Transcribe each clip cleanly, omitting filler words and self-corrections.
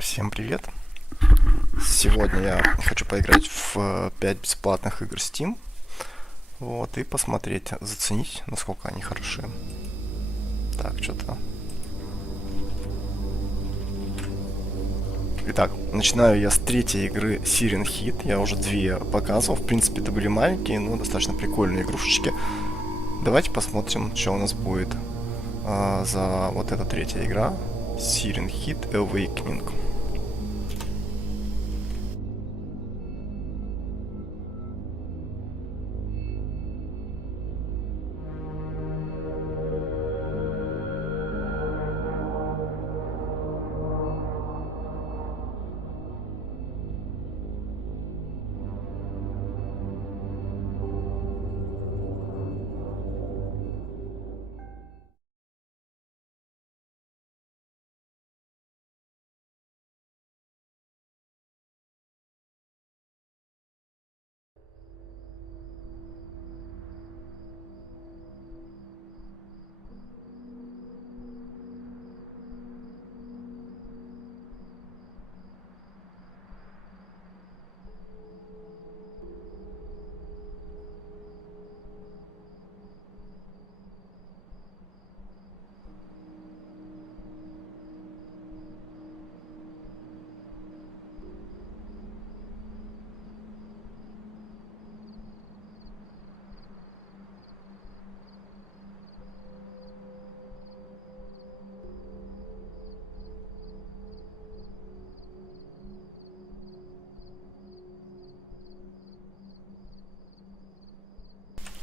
Всем привет! Сегодня я хочу поиграть в 5 бесплатных игр Steam. Вот, и посмотреть, заценить, насколько они хороши. Так, что-то... Итак, начинаю я с третьей игры Siren Head. Я уже две показывал. В принципе, это были маленькие, но достаточно прикольные игрушечки. Давайте посмотрим, что у нас будет за вот эта третья игра. Siren Head Awakening.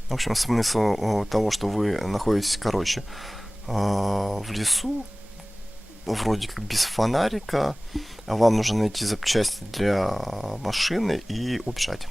В общем, смысл того, что вы находитесь, короче, в лесу, вроде как без фонарика, вам нужно найти запчасти для машины и убежать.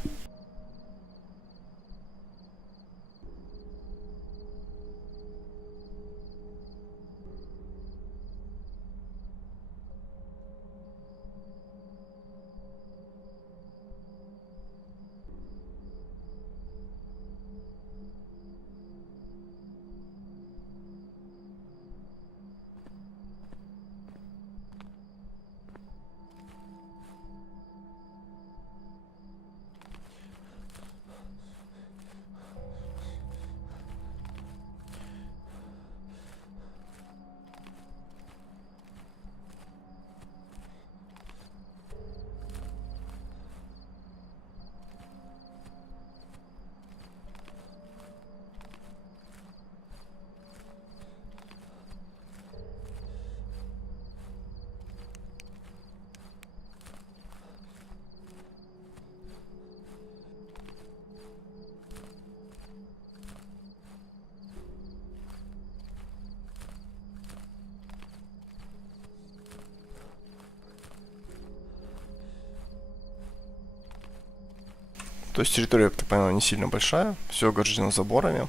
То есть территория, я так понимаю, не сильно большая, все огорожено заборами.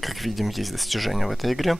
Как видим, есть достижения в этой игре.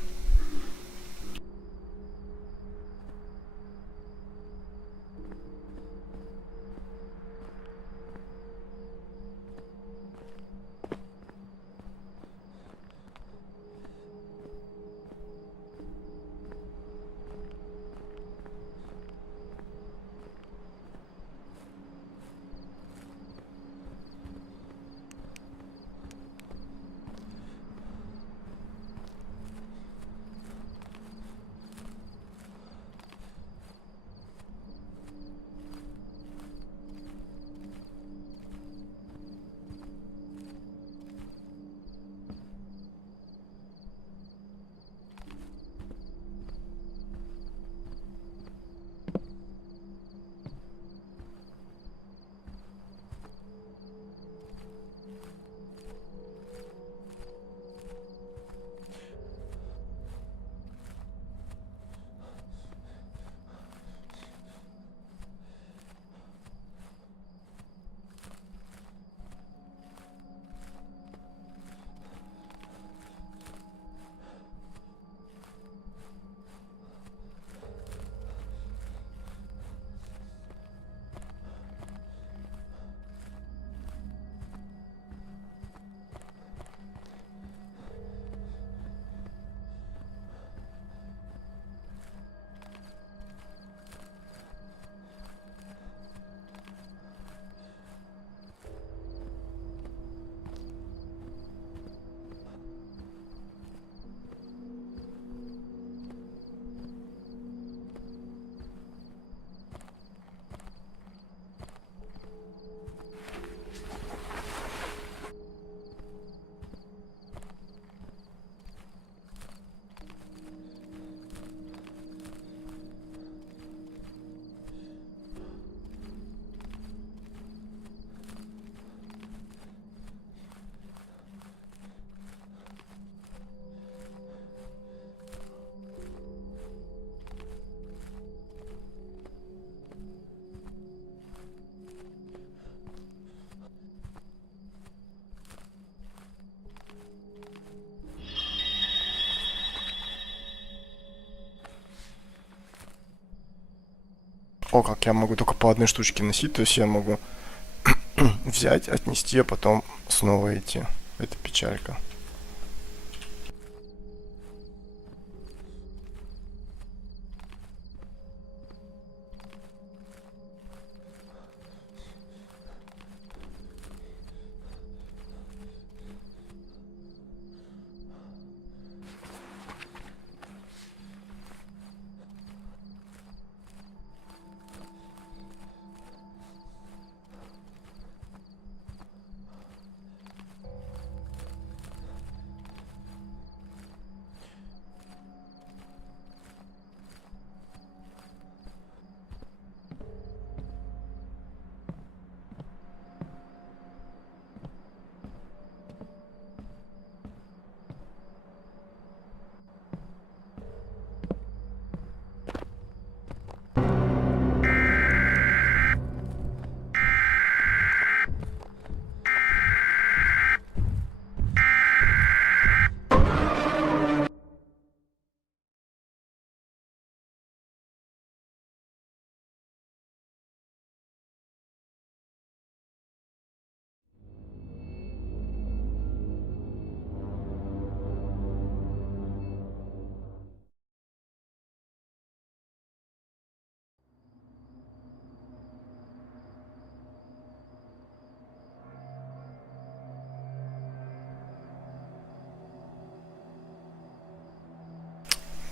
О, как я могу только по одной штучке носить, то есть я могу взять, отнести, а потом снова идти. Это печалька.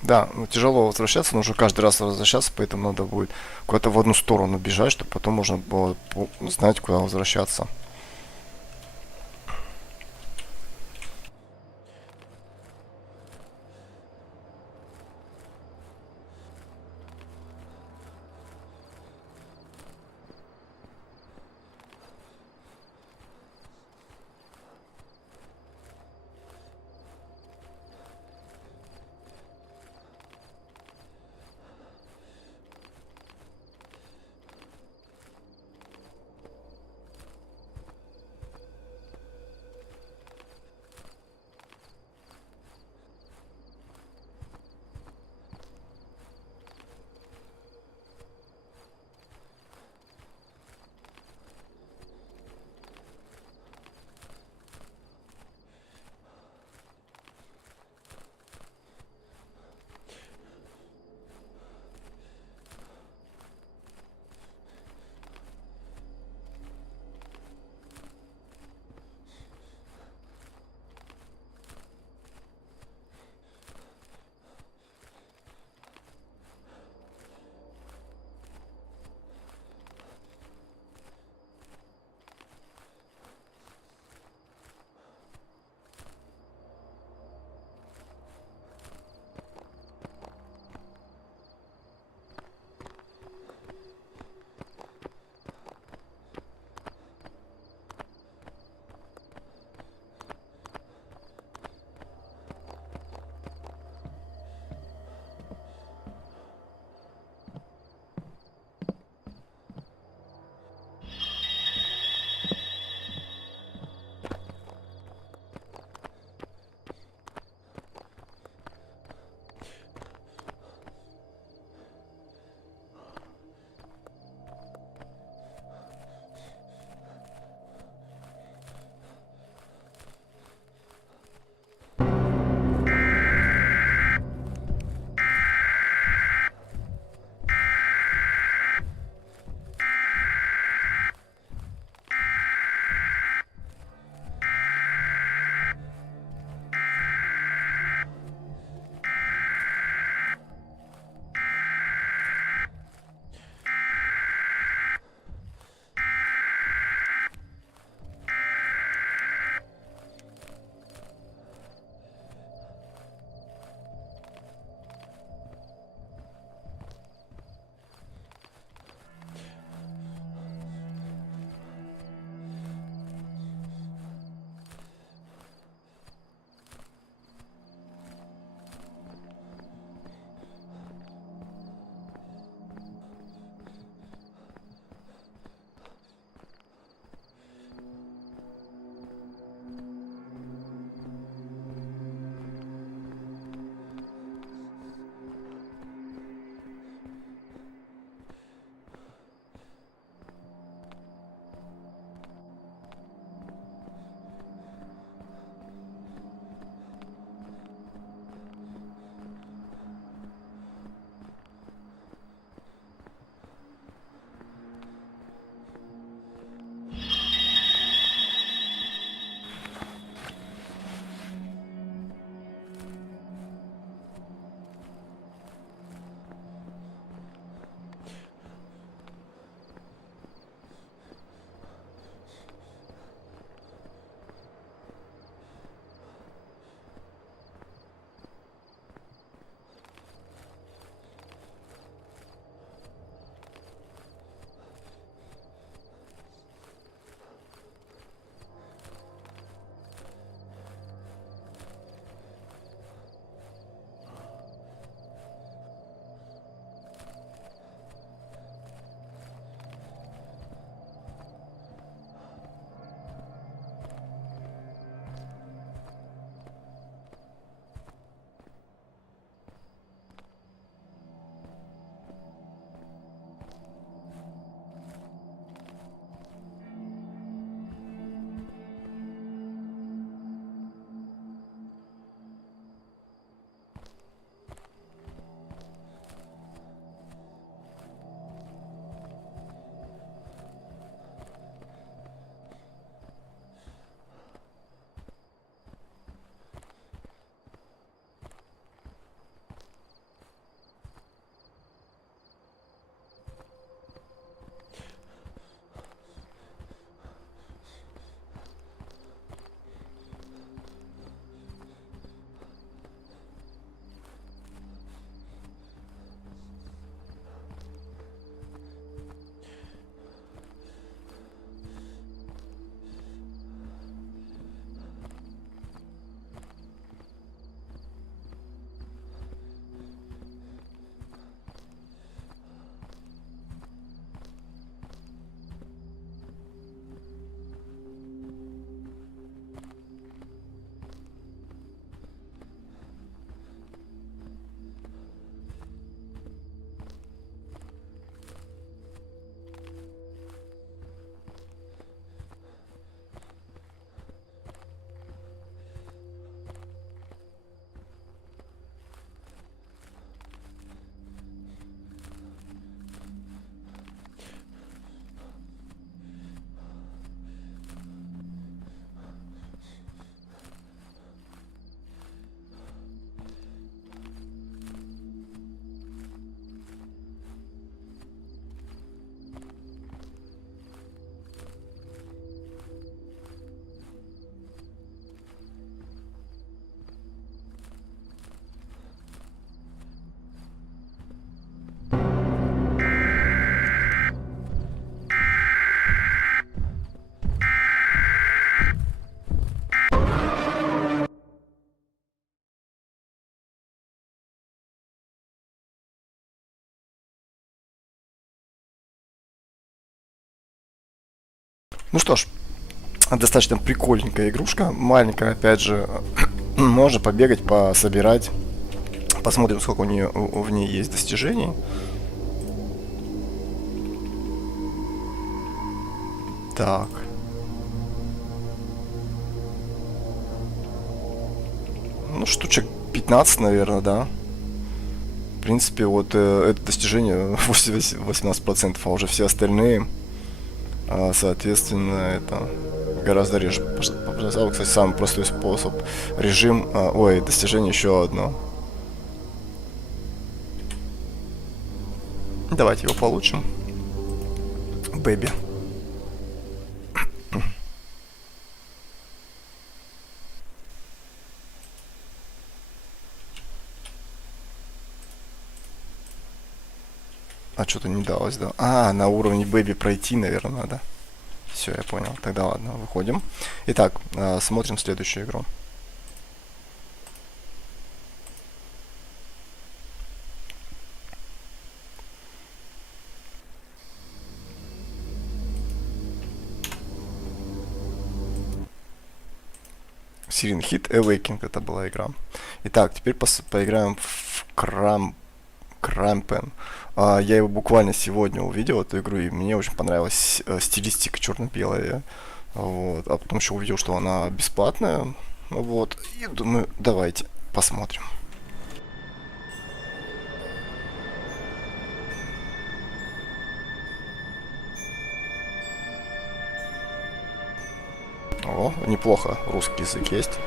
Да, ну, тяжело возвращаться, нужно каждый раз возвращаться, поэтому надо будет куда-то в одну сторону бежать, чтобы потом можно было знать, куда возвращаться. Ну что ж, достаточно прикольненькая игрушка. Маленькая, опять же, можно побегать, пособирать. Посмотрим, сколько в ней есть достижений. Так. Ну, штучек 15, наверное, да. В принципе, вот это достижение 18%, а уже все остальные, соответственно, это гораздо реже. Кстати, самый простой способ. Режим, ой, достижение еще одно. Давайте его получим. Бэби. А что-то не далось, да? А, на уровне Бэби пройти, наверное, надо. Все, я понял. Тогда ладно, выходим. Итак, смотрим следующую игру. Siren Head Awakening это была игра. Итак, теперь поиграем в KRAMPEN. Я его буквально сегодня увидел, эту игру, и мне очень понравилась стилистика черно-белая. Вот. А потом еще увидел, что она бесплатная. Вот. И думаю, давайте посмотрим. О, неплохо, русский язык есть.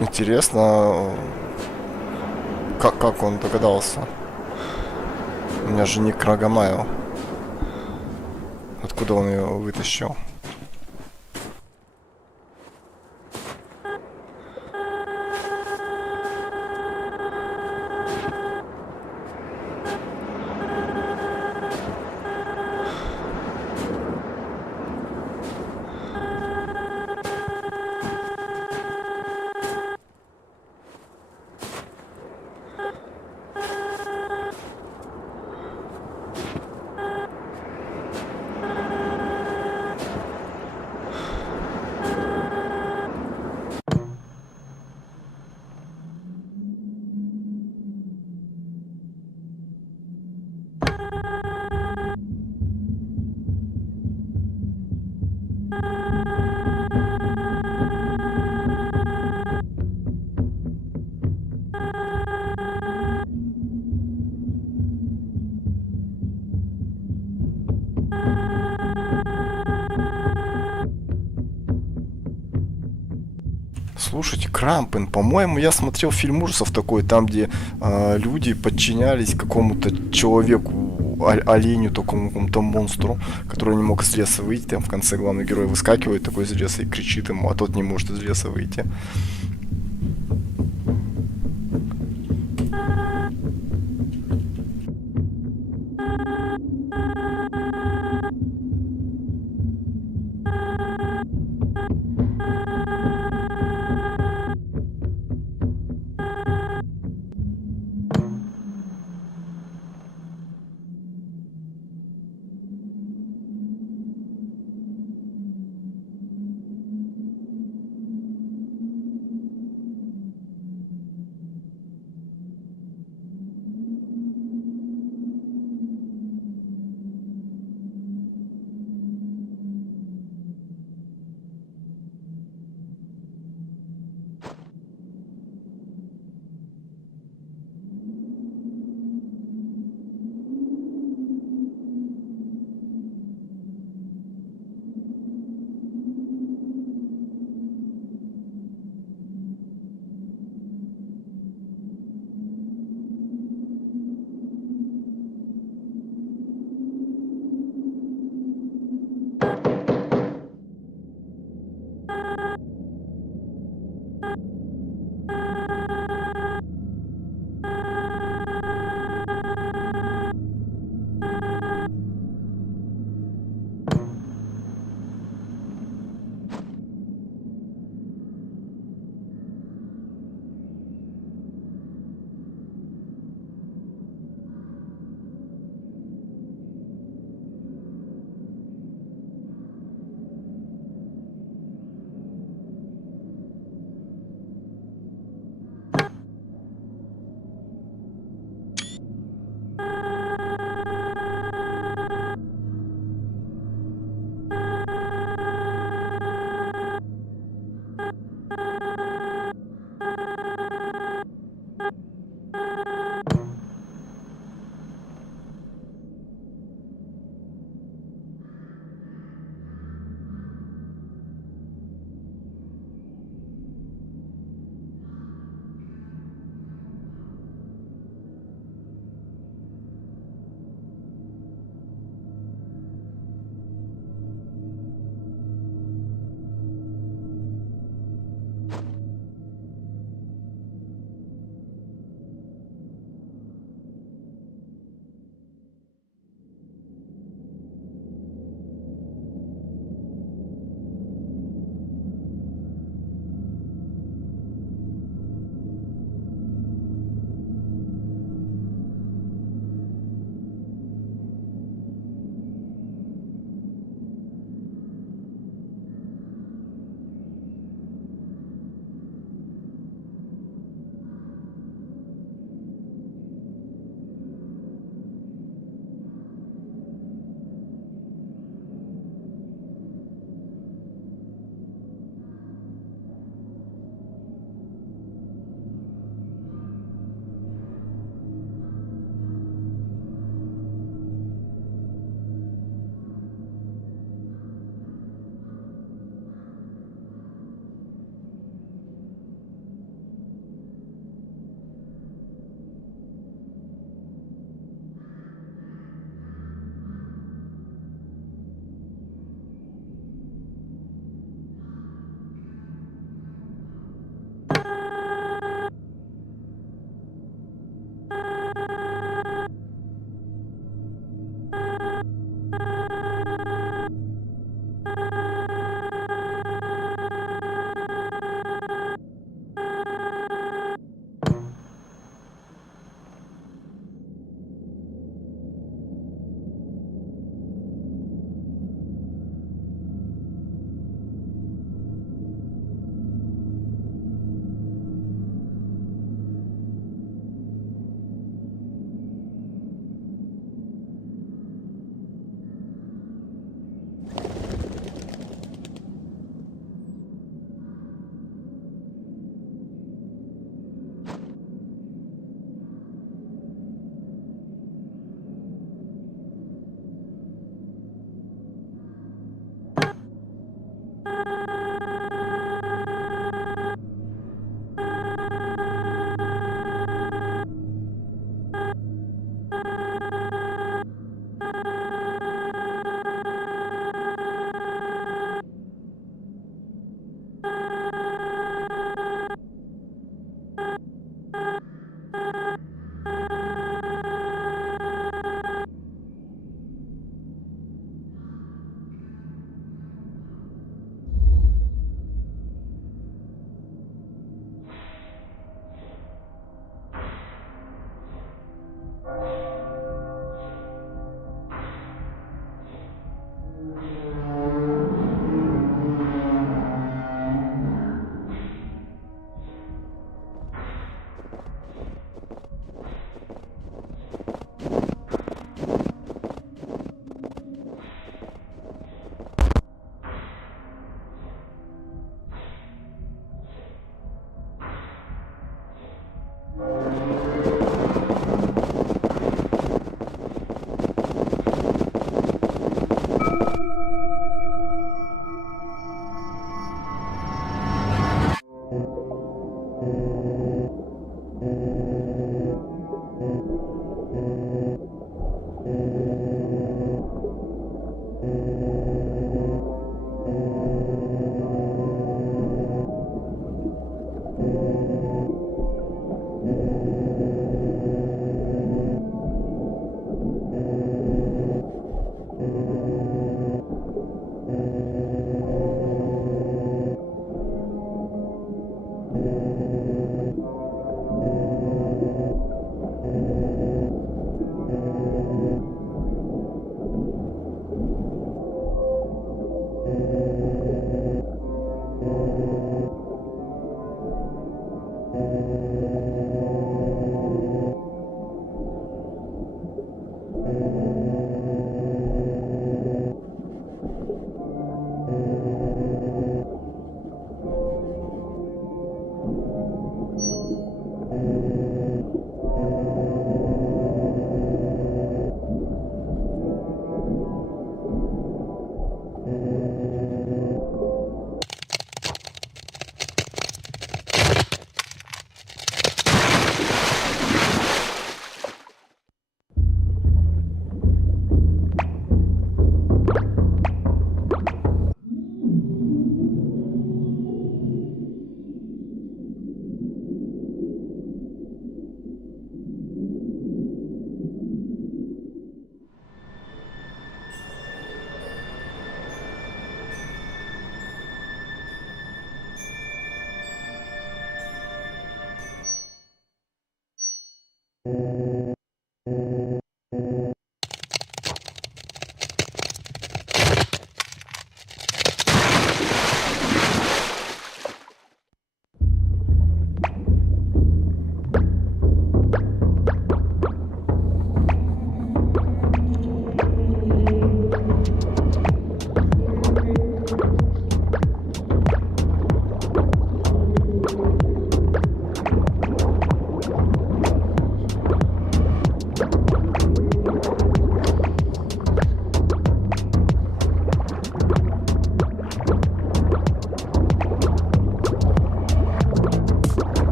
Интересно, как он догадался? У меня же ник Крагомайл. Откуда он ее вытащил? Слушайте, Крампен, по-моему, я смотрел фильм ужасов такой, там, где люди подчинялись какому-то человеку, оленю, такому какому-то монстру, который не мог из леса выйти. Там в конце главный герой выскакивает такой из леса и кричит ему, а тот не может из леса выйти.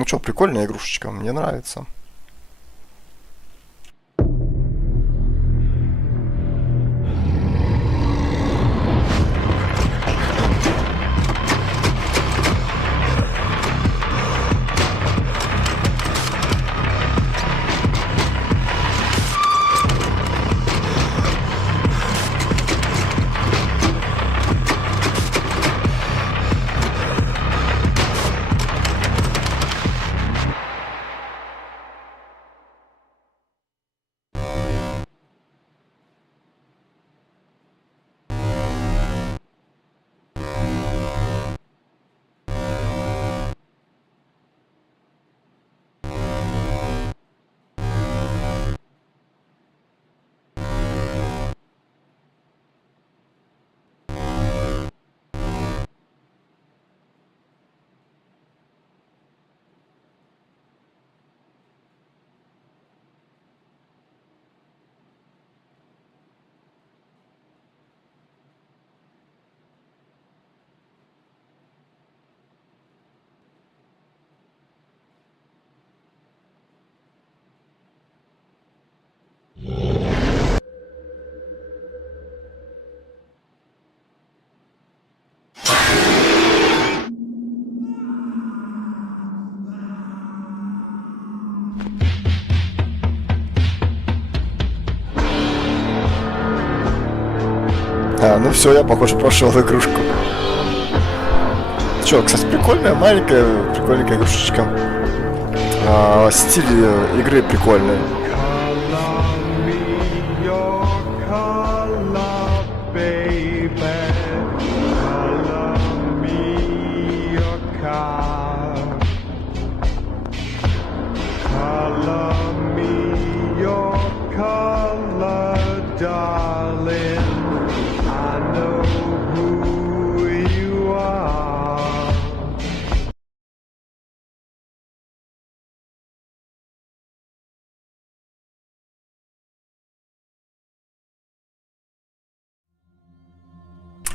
Ну что, прикольная игрушечка, мне нравится. Ну все, я, похоже, прошел игрушку. Че, кстати, прикольная, маленькая, прикольненькая игрушечка. Стиль игры прикольный.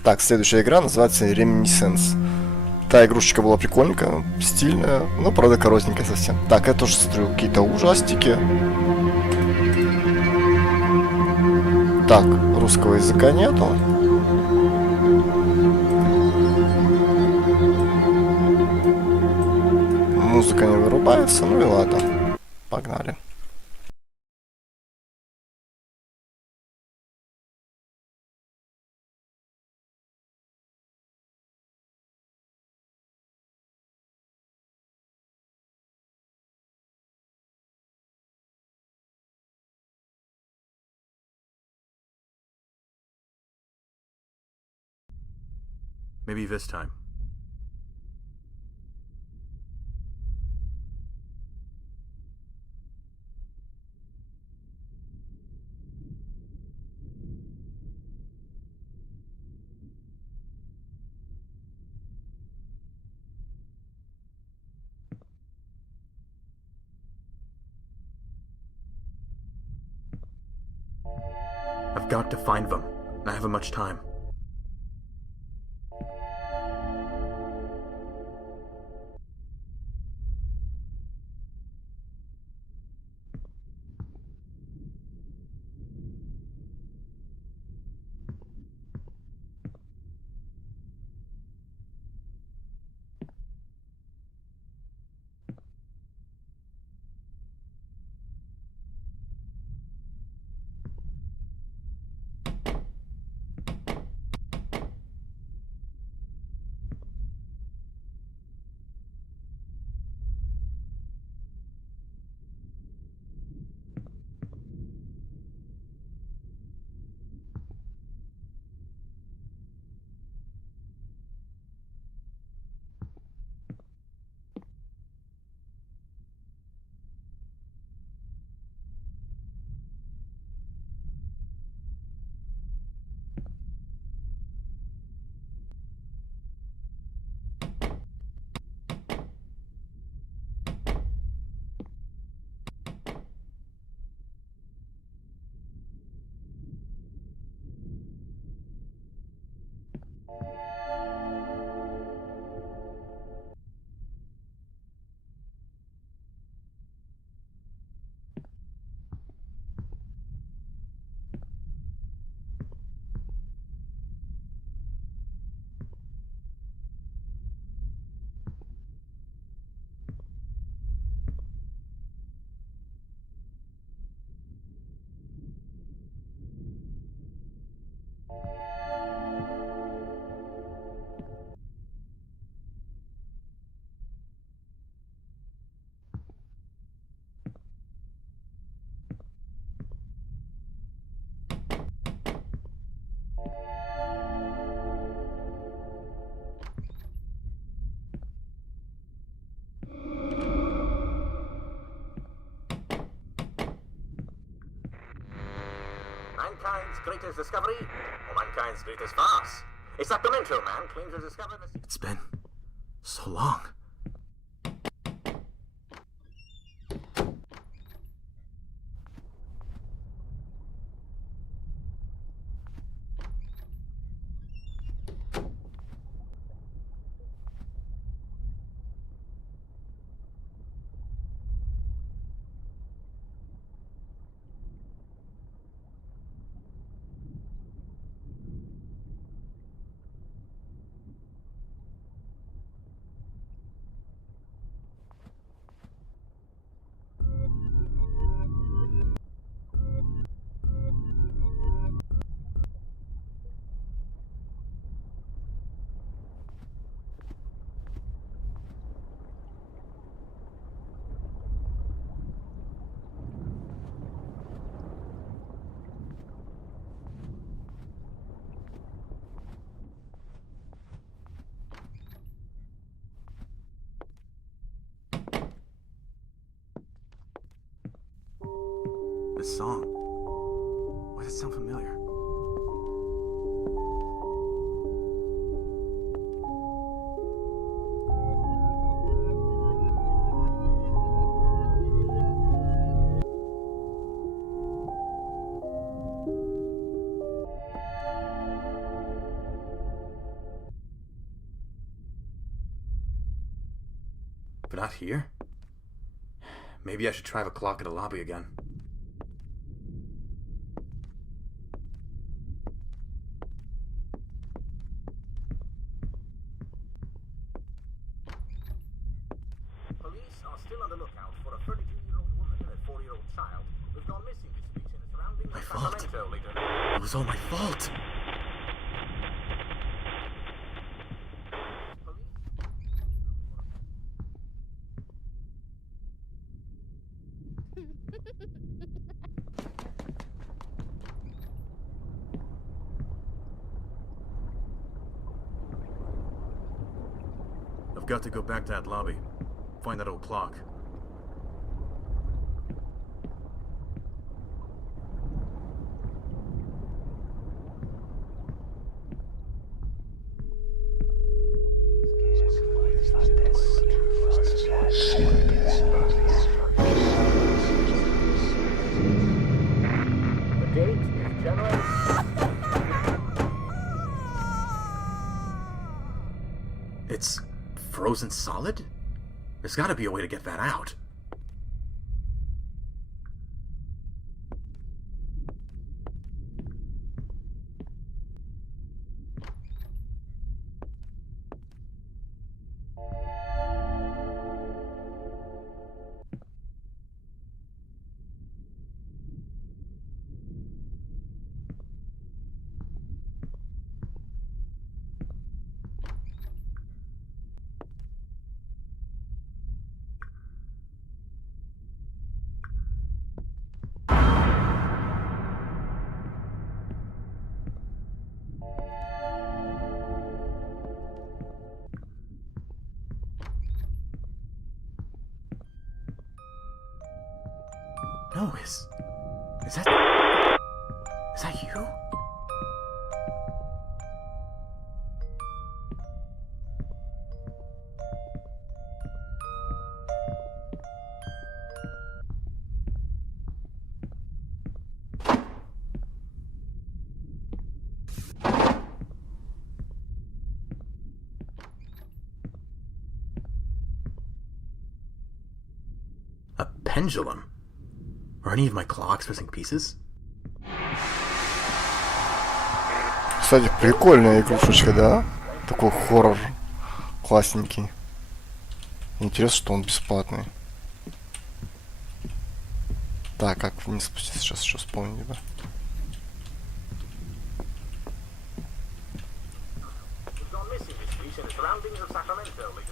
Так, следующая игра называется Reminiscence. Та игрушечка была прикольненькая, стильная, но, правда, корозненькая совсем. Так, я тоже смотрю какие-то ужастики. Так, русского языка нету. Музыка не вырубается, ну и ладно. Погнали. Maybe this time. I've got to find them. I haven't much time. Mankind's greatest discovery or mankind's greatest farce? A Sacramento man claims to discover the... It's been so long. This song. Why does it sound familiar? But not here? Maybe I should try the clock at the lobby again. Police are still on the lookout for a 32-year-old woman and a 4-year-old child who've gone missing this week in the surrounding My fault. Sacramento later. It was all my fault. I've got to go back to that lobby. Find that old clock. The date is January... It's frozen solid? There's gotta be a way to get that out. No, is that you? A pendulum? Are any of my clocks missing pieces? Кстати, прикольная игрушечка, да? Такой хоррор классненький. Интересно, что он бесплатный. Так, как вниз спуститься, сейчас еще вспомнить бы. who've gone missing this week in the surroundings of Sacramento later.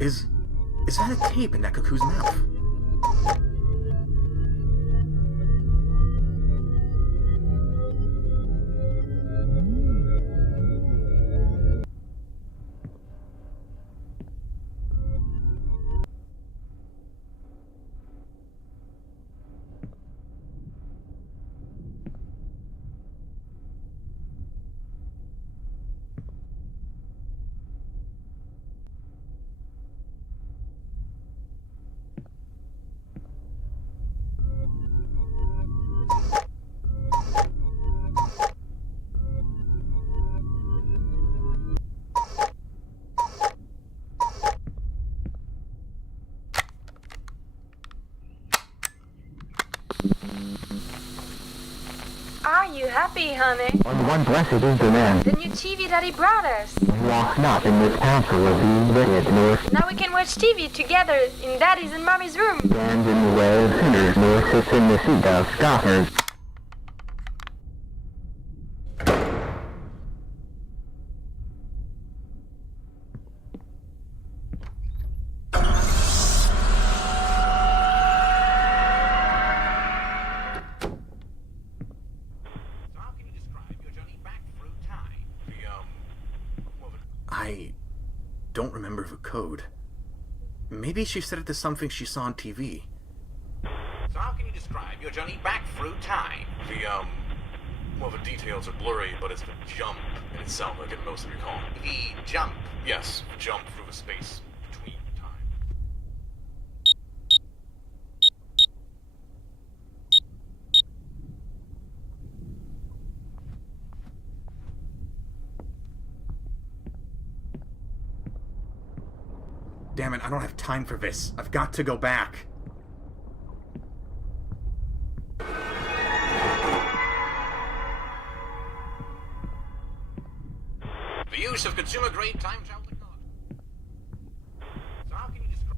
Is that a tape in that cuckoo's mouth? Are you happy, honey? On one blessed is the man The new TV Daddy brought us. who walks not in this counsel of the wicked, nor Now we can watch TV together in Daddy's and Mommy's room. stands in the way of sinners, nor sits in the seat of scoffers. How can you describe your journey back through time? I don't remember the code. Maybe she set it to something she saw on TV. So how can you describe your journey back through time? Well, the details are blurry, but it's the jump in itself I can mostly recall. The jump. Yes, jump through the space between time. Damn it, I don't have time for this. I've got to go back. The use of consumer-grade time travel technology. So how can you describe...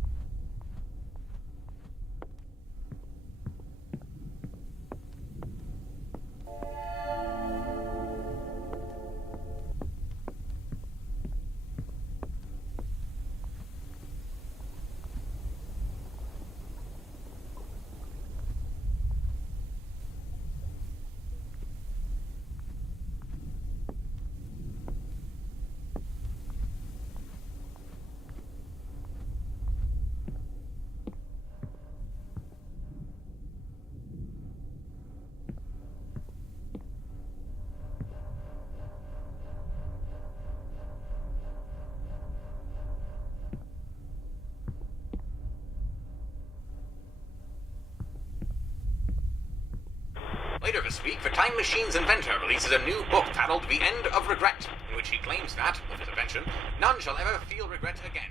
Later this week, the Time Machine's inventor releases a new book titled The End of Regret, in which he claims that, with his invention, none shall ever feel regret again.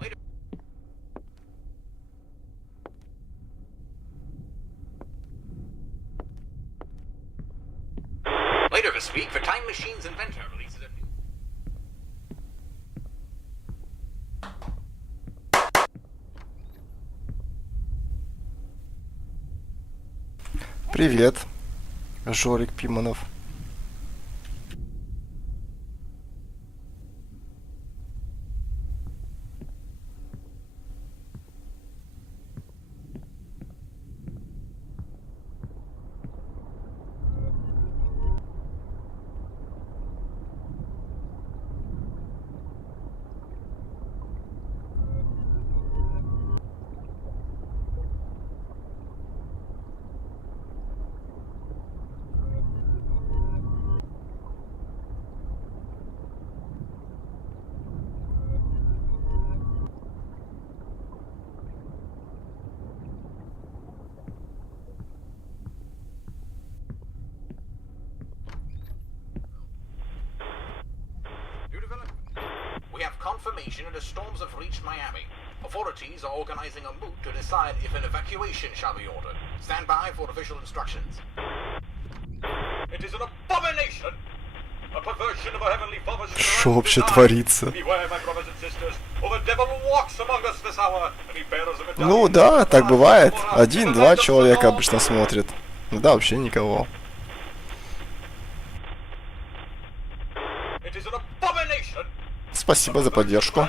Later... Later this week, the Time Machine's inventor releases a new... Привет, Жорик Пиманов. We have confirmation that the storms have reached Miami. Authorities are organizing a moot to decide if an evacuation shall be ordered. Stand by for official instructions. It is an abomination! A perversion of our Heavenly Father's Что вообще творится? Beware, my brothers and sisters, for the devil walks among us this hour, and he bears a medallion. Ну да, так бывает. Один-два человека обычно смотрят. Да, вообще никого. It is an abomination! спасибо за поддержку.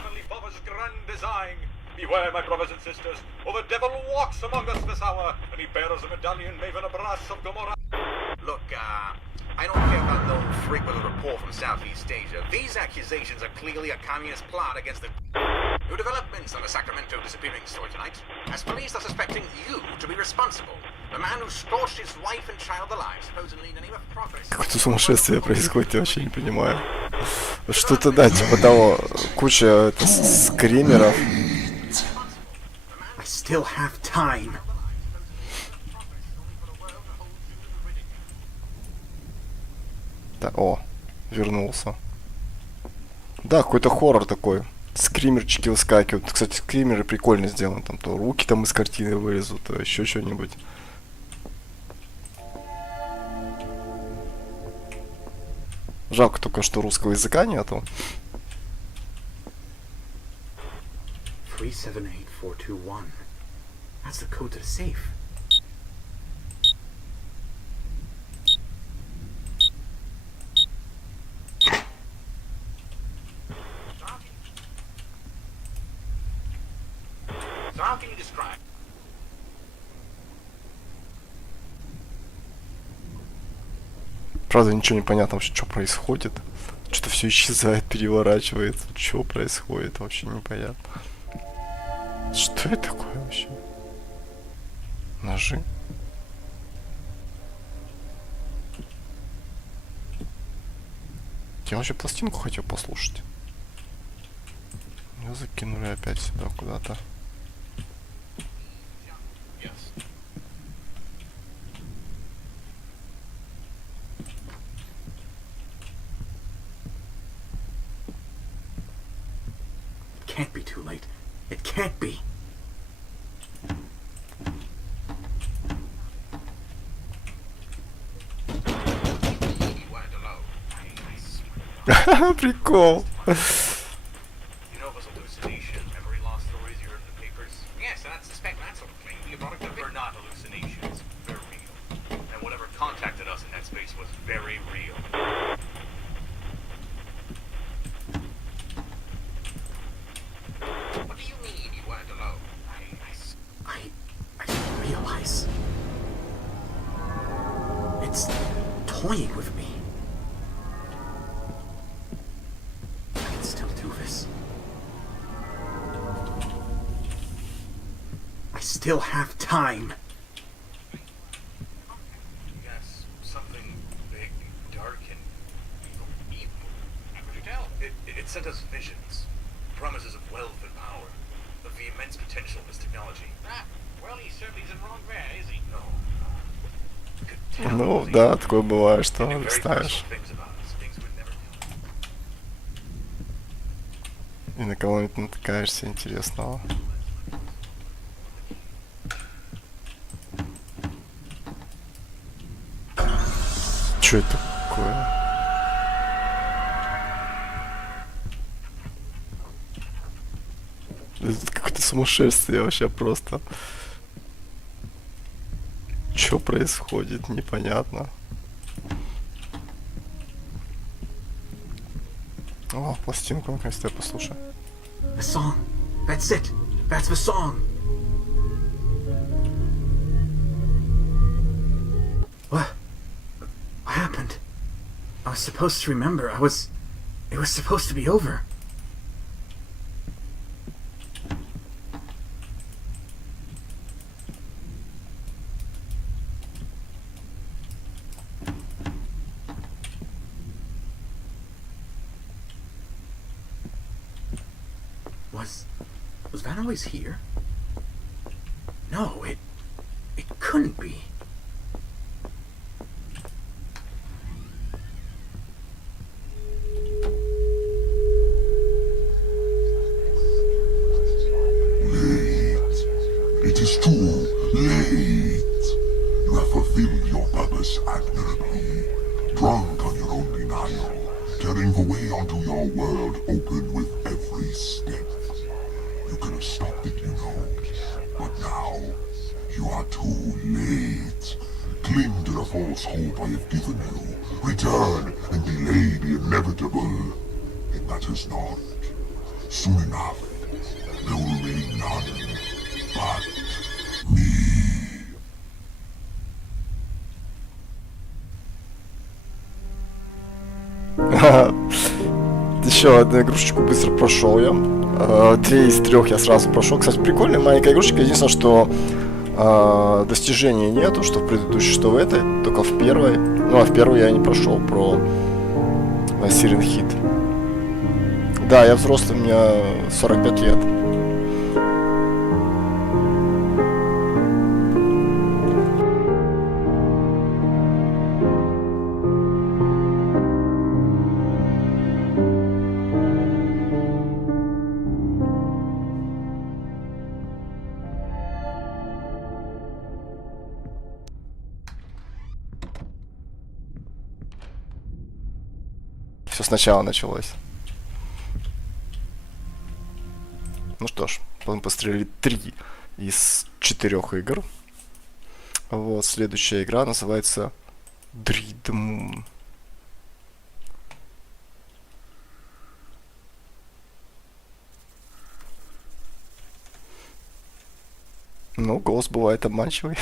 Beware, my brothers and sisters, for the devil walks among us this hour, and he bears a medallion made of brass of Gomorrah. Look, I don't care about no freak with a report from Southeast Asia. These accusations are clearly a communist plot against the... New developments on the Sacramento disappearing story tonight, as police are suspecting you to be responsible. The man who scorched his wife and child alive, supposedly in the name of progress. Какое-то сумасшествие происходит, я вообще не понимаю. Что-то, да, типа того, куча скримеров. I still have time. Да, о, вернулся. Да, какой-то хоррор такой. Скримерчики выскакивают. Кстати, скримеры прикольно сделаны. Там то руки там из картины вылезут, то еще что-нибудь. Жалко только, что русского языка нету. 378421. That's the code to the safe. So how can you describe... Правда, ничего не понятно вообще, что происходит. Что-то все исчезает, переворачивается. Что происходит, вообще непонятно. Что это такое вообще? Ножи? Я вообще пластинку хотел послушать. Меня закинули опять сюда куда-то. It can't be too late. It can't be. Прикол. You know, it was hallucination. Memory loss stories you heard in the papers? Yes, and I suspect that sort of thing be a product of... They're not hallucinations. They're real. And whatever contacted us in that space was very real. What do you mean you weren't alone? I didn't realize. It's toying with me. I can still do this. I still have time. Yes, something big, dark, and evil. How could you tell? It sent us visions, promises of wealth and power, of the immense potential of this technology. Ah, well, he certainly isn't wrong there, is he? No. Could tell Ну, the да, такое бывает, что very ставишь. personal things about us, things we'd never tell. И на кого-нибудь натыкаешься интересного. Что это такое? Это какое-то сумасшествие вообще просто. Что происходит, непонятно. О, пластинку наконец-то я послушаю. The song. That's it. That's the song. What happened? I was supposed to remember. It was supposed to be over. Was Van always here? No, it couldn't be. It is too late. You have fulfilled your purpose admirably. Drunk on your own denial, tearing the way onto your world open with every step. You could have stopped it, you know. But now, you are too late. Cling to the false hope I have given you. Return and delay the inevitable. It matters not. soon enough, there will remain none but me. Еще одну игрушечку быстро прошел я. 2 из 3 я сразу прошел. Кстати, прикольная маленькая игрушечка. Единственное, что достижений нету, что в предыдущей, что в этой, только в первой. Ну, а в первой я не прошел про Siren Head. Да, я взрослый, у меня 45 лет. Все сначала началось. Ну что ж, мы посмотрели 3 из 4 игр. Вот, следующая игра называется Dagon. Ну, голос бывает обманчивый.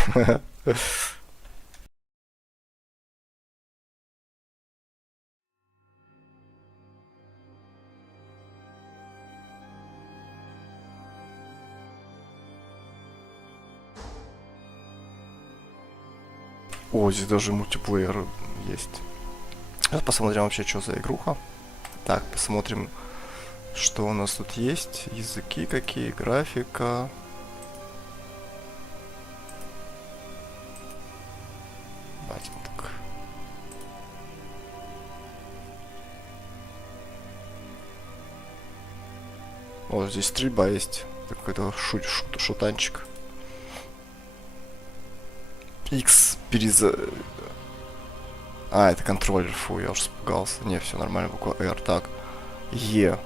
О, здесь даже мультиплеер есть. Сейчас посмотрим вообще, что за игруха. Так, посмотрим, что у нас тут есть. Языки какие, графика. Батинг. О, здесь стрельба есть. Какой-то шутанчик. X А, это контроллер, фу, я уже испугался. Не, все нормально, буква R. Так. E.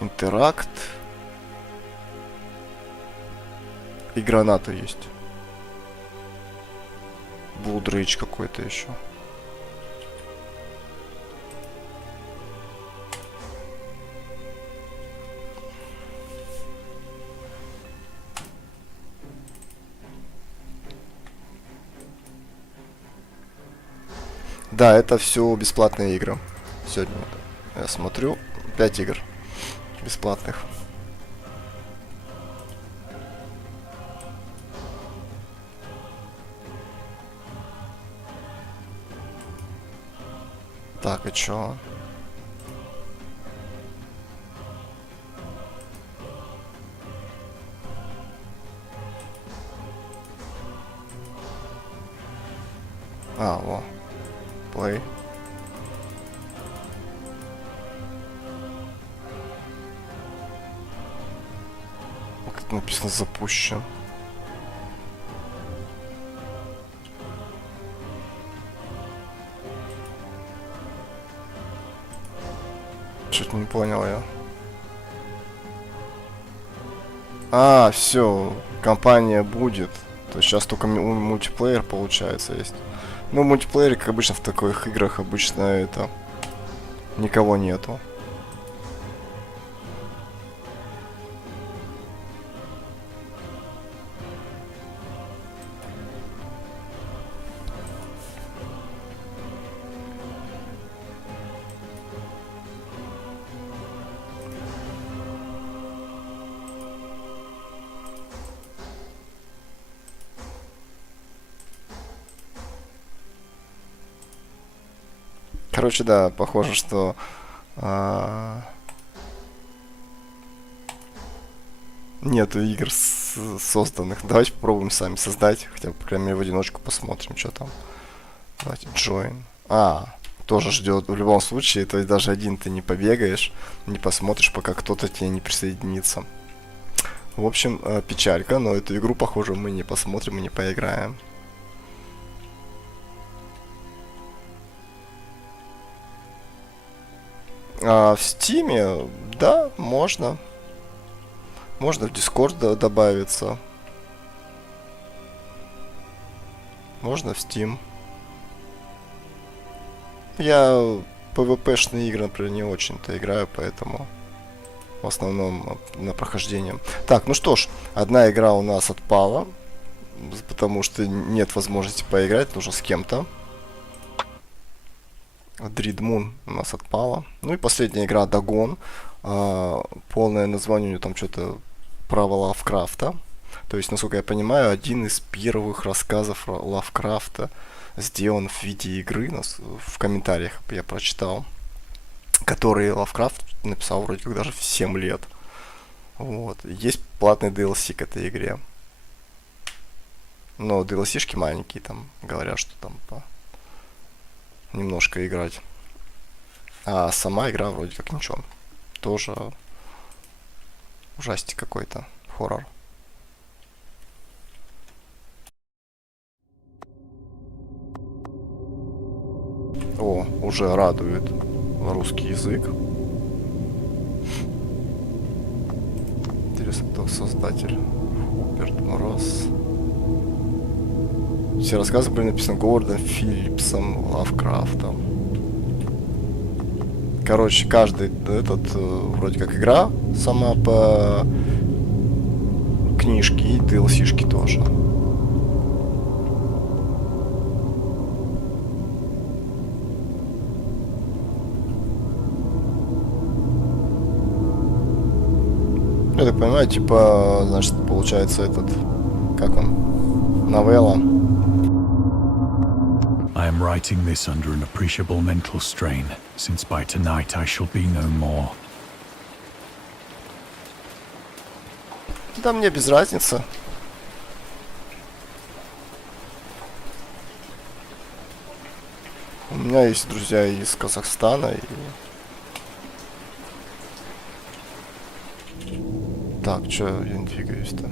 Интеракт. И граната есть. Блудрейдж какой-то еще. Да, это все бесплатные игры. Сегодня я смотрю 5 игр бесплатных. Так, и чё? А, во. Play. Как это написано, запущен. Что-то не понял я. А, все, компания будет. То есть сейчас только мультиплеер получается есть. Ну, в мультиплеере, как обычно в таких играх, обычно это никого нету. Короче, да, похоже, что нету игр созданных. Давайте попробуем сами создать, хотя бы, по крайней мере, в одиночку посмотрим, что там. Давайте, join. Тоже ждет в любом случае, то есть даже один ты не побегаешь, не посмотришь, пока кто-то тебе не присоединится. В общем, печалька, но эту игру, похоже, мы не посмотрим и не поиграем. В стиме, да, можно. Можно в Discord добавиться. Можно в Steam. Я PvP-шные игры, например, не очень-то играю, поэтому в основном на прохождение. Так, ну что ж, одна игра у нас отпала, потому что нет возможности поиграть, нужно с кем-то. Dread Moon у нас отпала. Ну и последняя игра Dagon. Полное название у нее там что-то право Лавкрафта. То есть, насколько я понимаю, один из первых рассказов Лавкрафта сделан в виде игры. В комментариях я прочитал. Который Лавкрафт написал вроде как даже в 7 лет. Вот. Есть платный DLC к этой игре. Но DLC-шки маленькие, там говорят, что там немножко играть. А сама игра вроде как ничего. Тоже ужастик какой-то. Хоррор. О, уже радует русский язык. Интересно, кто создатель? Хуперт Мороз. Все рассказы были написаны Говардом Филлипсом Лавкрафтом. Короче, каждый этот вроде как игра сама по книжке и DLC-шки тоже. Я так понимаю, типа, значит, получается этот, как он, новелла. I am writing this under an appreciable mental strain, since by tonight I shall be no more. Да мне без разницы. У меня есть друзья из Казахстана и... Так, чё я не двигаюсь-то?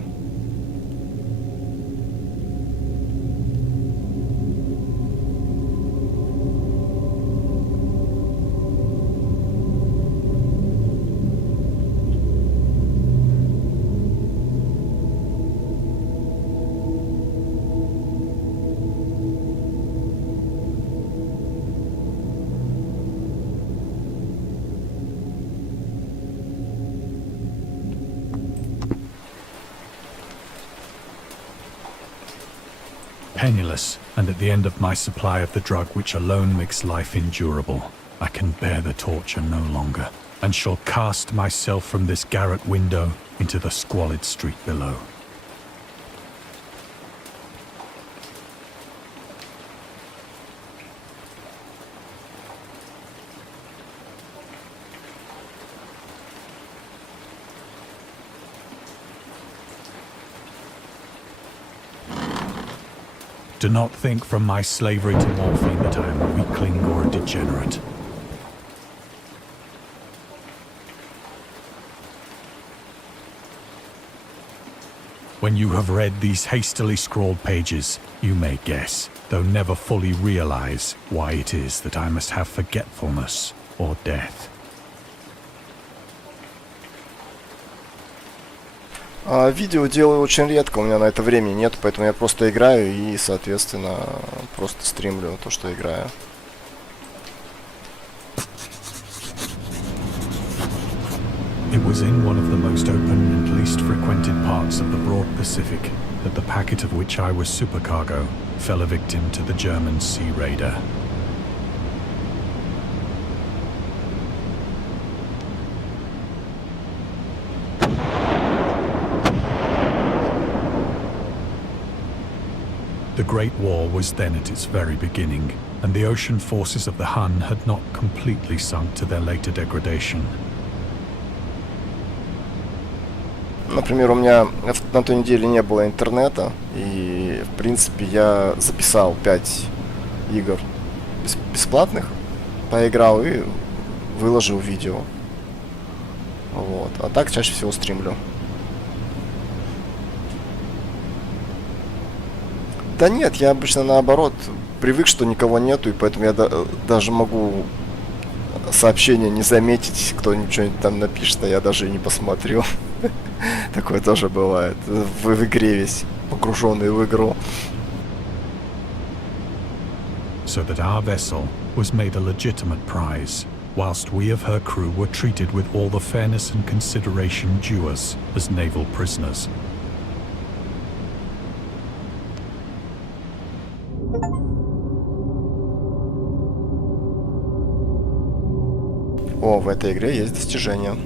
Penniless, and at the end of my supply of the drug which alone makes life endurable, I can bear the torture no longer, and shall cast myself from this garret window into the squalid street below. Do not think from my slavery to morphine that I am a weakling or a degenerate. When you have read these hastily scrawled pages, you may guess, though never fully realize, why it is that I must have forgetfulness or death. Видео делаю очень редко, у меня на это времени нет, поэтому я просто играю и, соответственно, просто стримлю то, что играю. It was in one of the most open and least frequented parts of the broad Pacific that the packet of which I was supercargo fell a victim to the German sea raider. The Great War was then at its very beginning, and the ocean forces of the Hun had not completely sunk to their later degradation. Например, у меня на той неделе не было интернета, и, в принципе, я записал 5 игр бесплатных, поиграл и выложил видео. Вот. А так чаще всего стримлю. Да нет, я обычно наоборот привык, что никого нету, и поэтому я даже могу сообщение не заметить, кто ничего-нибудь там напишет, а я даже и не посмотрю. Такое тоже бывает. В игре весь погруженный в игру. So that our vessel was made a legitimate prize, whilst we of her crew were treated with all the fairness and consideration due us as naval prisoners. О, в этой игре есть достижения.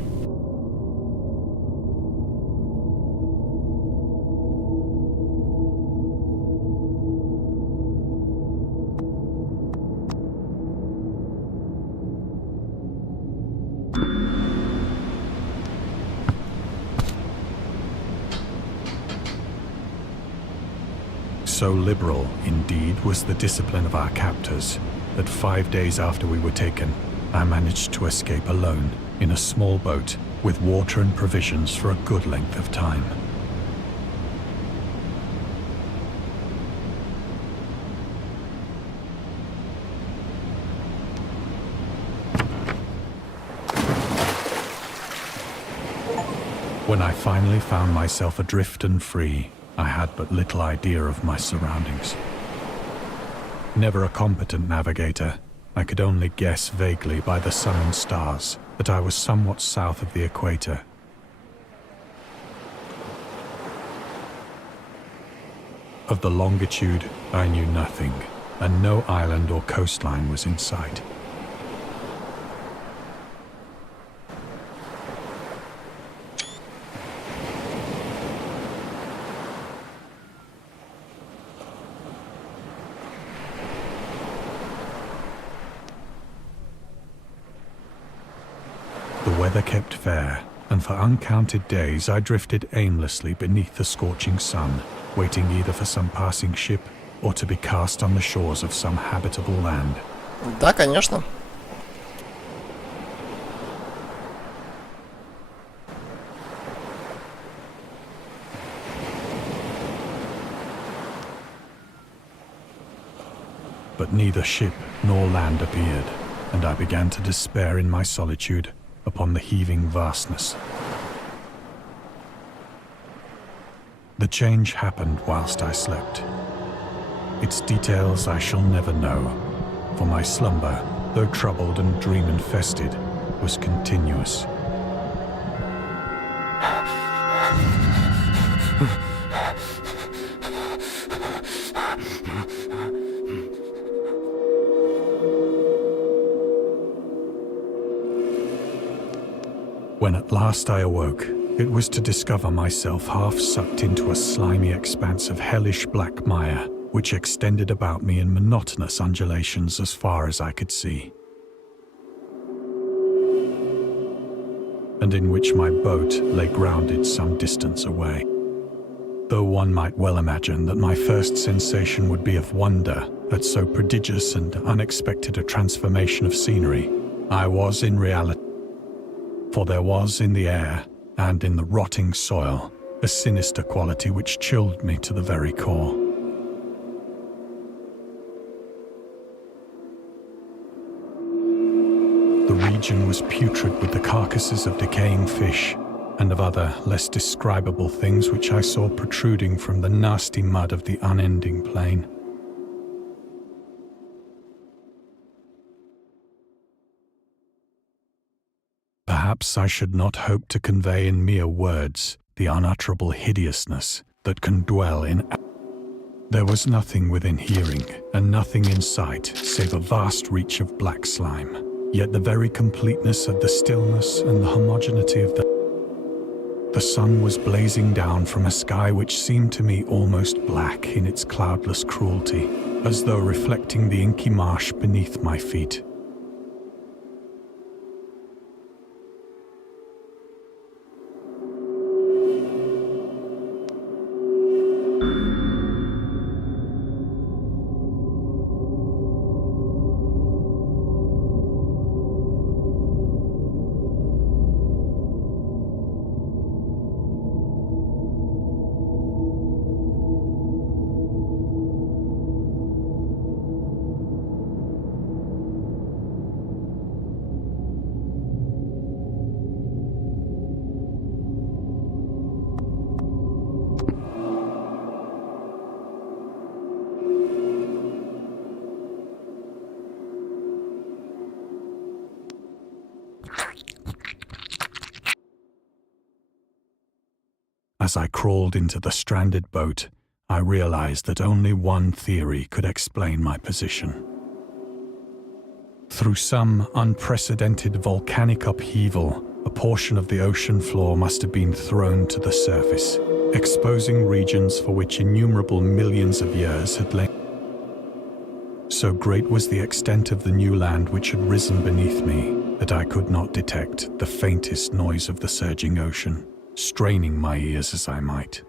So liberal, indeed, was the discipline of our captors, that 5 days after we were taken, I managed to escape alone in a small boat with water and provisions for a good length of time. When I finally found myself adrift and free, I had but little idea of my surroundings. Never a competent navigator, I could only guess vaguely by the sun and stars that I was somewhat south of the equator. Of the longitude, I knew nothing, and no island or coastline was in sight. The weather kept fair, and for uncounted days I drifted aimlessly beneath the scorching sun, waiting either for some passing ship or to be cast on the shores of some habitable land. Да, конечно. But neither ship nor land appeared, and I began to despair in my solitude upon the heaving vastness. The change happened whilst I slept. Its details I shall never know, for my slumber, though troubled and dream-infested, was continuous. When at last I awoke, it was to discover myself half sucked into a slimy expanse of hellish black mire, which extended about me in monotonous undulations as far as I could see, and in which my boat lay grounded some distance away. Though one might well imagine that my first sensation would be of wonder at so prodigious and unexpected a transformation of scenery, I was in reality, for there was in the air and in the rotting soil a sinister quality which chilled me to the very core. The region was putrid with the carcasses of decaying fish and of other less describable things which I saw protruding from the nasty mud of the unending plain. Perhaps I should not hope to convey in mere words the unutterable hideousness that can dwell in. There was nothing within hearing and nothing in sight save a vast reach of black slime, yet the very completeness of the stillness and the homogeneity of the sun was blazing down from a sky which seemed to me almost black in its cloudless cruelty, as though reflecting the inky marsh beneath my feet. As I crawled into the stranded boat, I realized that only one theory could explain my position. Through some unprecedented volcanic upheaval, a portion of the ocean floor must have been thrown to the surface, exposing regions for which innumerable millions of years had lain. So great was the extent of the new land which had risen beneath me that I could not detect the faintest noise of the surging ocean, straining my ears as I might.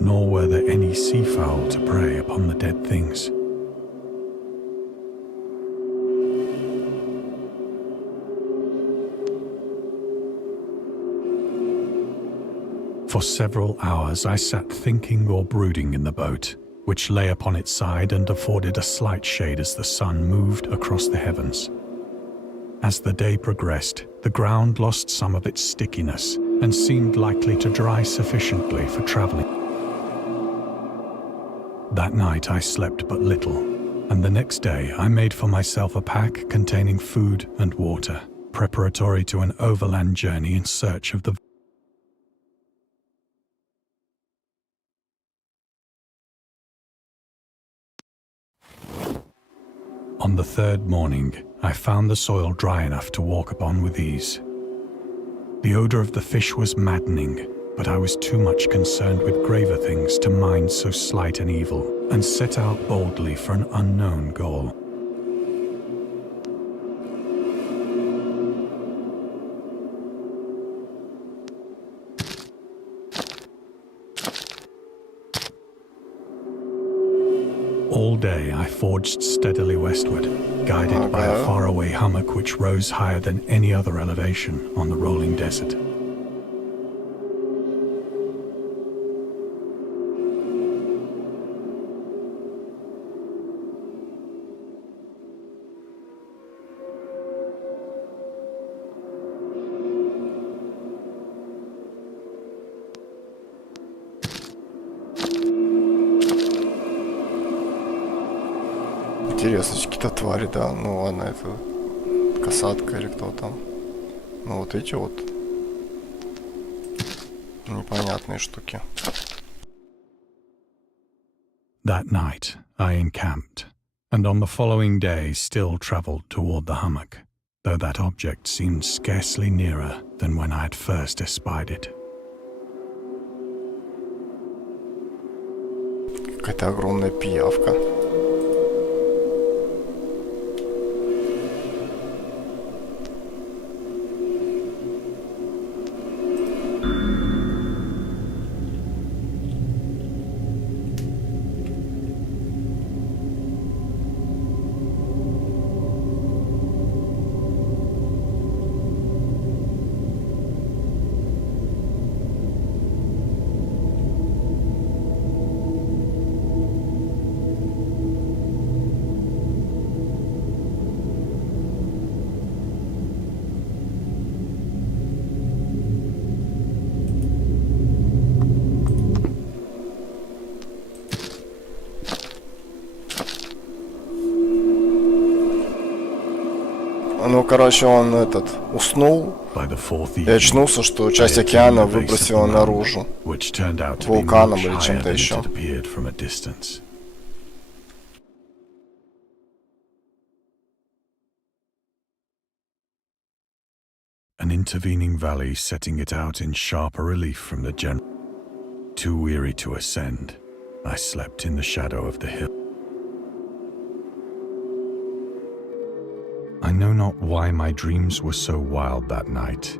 Nor were there any seafowl to prey upon the dead things. For several hours I sat thinking or brooding in the boat, which lay upon its side and afforded a slight shade as the sun moved across the heavens. As the day progressed, the ground lost some of its stickiness and seemed likely to dry sufficiently for traveling. That night I slept but little, and the next day I made for myself a pack containing food and water, preparatory to an overland journey in search of the On the third morning, I found the soil dry enough to walk upon with ease. The odor of the fish was maddening, but I was too much concerned with graver things to mind so slight an evil, and set out boldly for an unknown goal. All day I forged steadily westward, guided by a faraway hummock which rose higher than any other elevation on the rolling desert. Интересно, какие-то твари, да, ну ладно, это касатка или кто там. Ну вот эти вот непонятные штуки. That night I encamped, and on the following day still travelled toward the hummock, though that object seemed scarcely nearer than when I had first espied it. Какая-то огромная пиявка. Ну, короче, он уснул и очнулся, что часть океана выбросила наружу вулканом или чем-то еще. An intervening valley setting it out in sharper relief from the general. Too weary to ascend, I slept in the shadow of the hill. I know not why my dreams were so wild that night,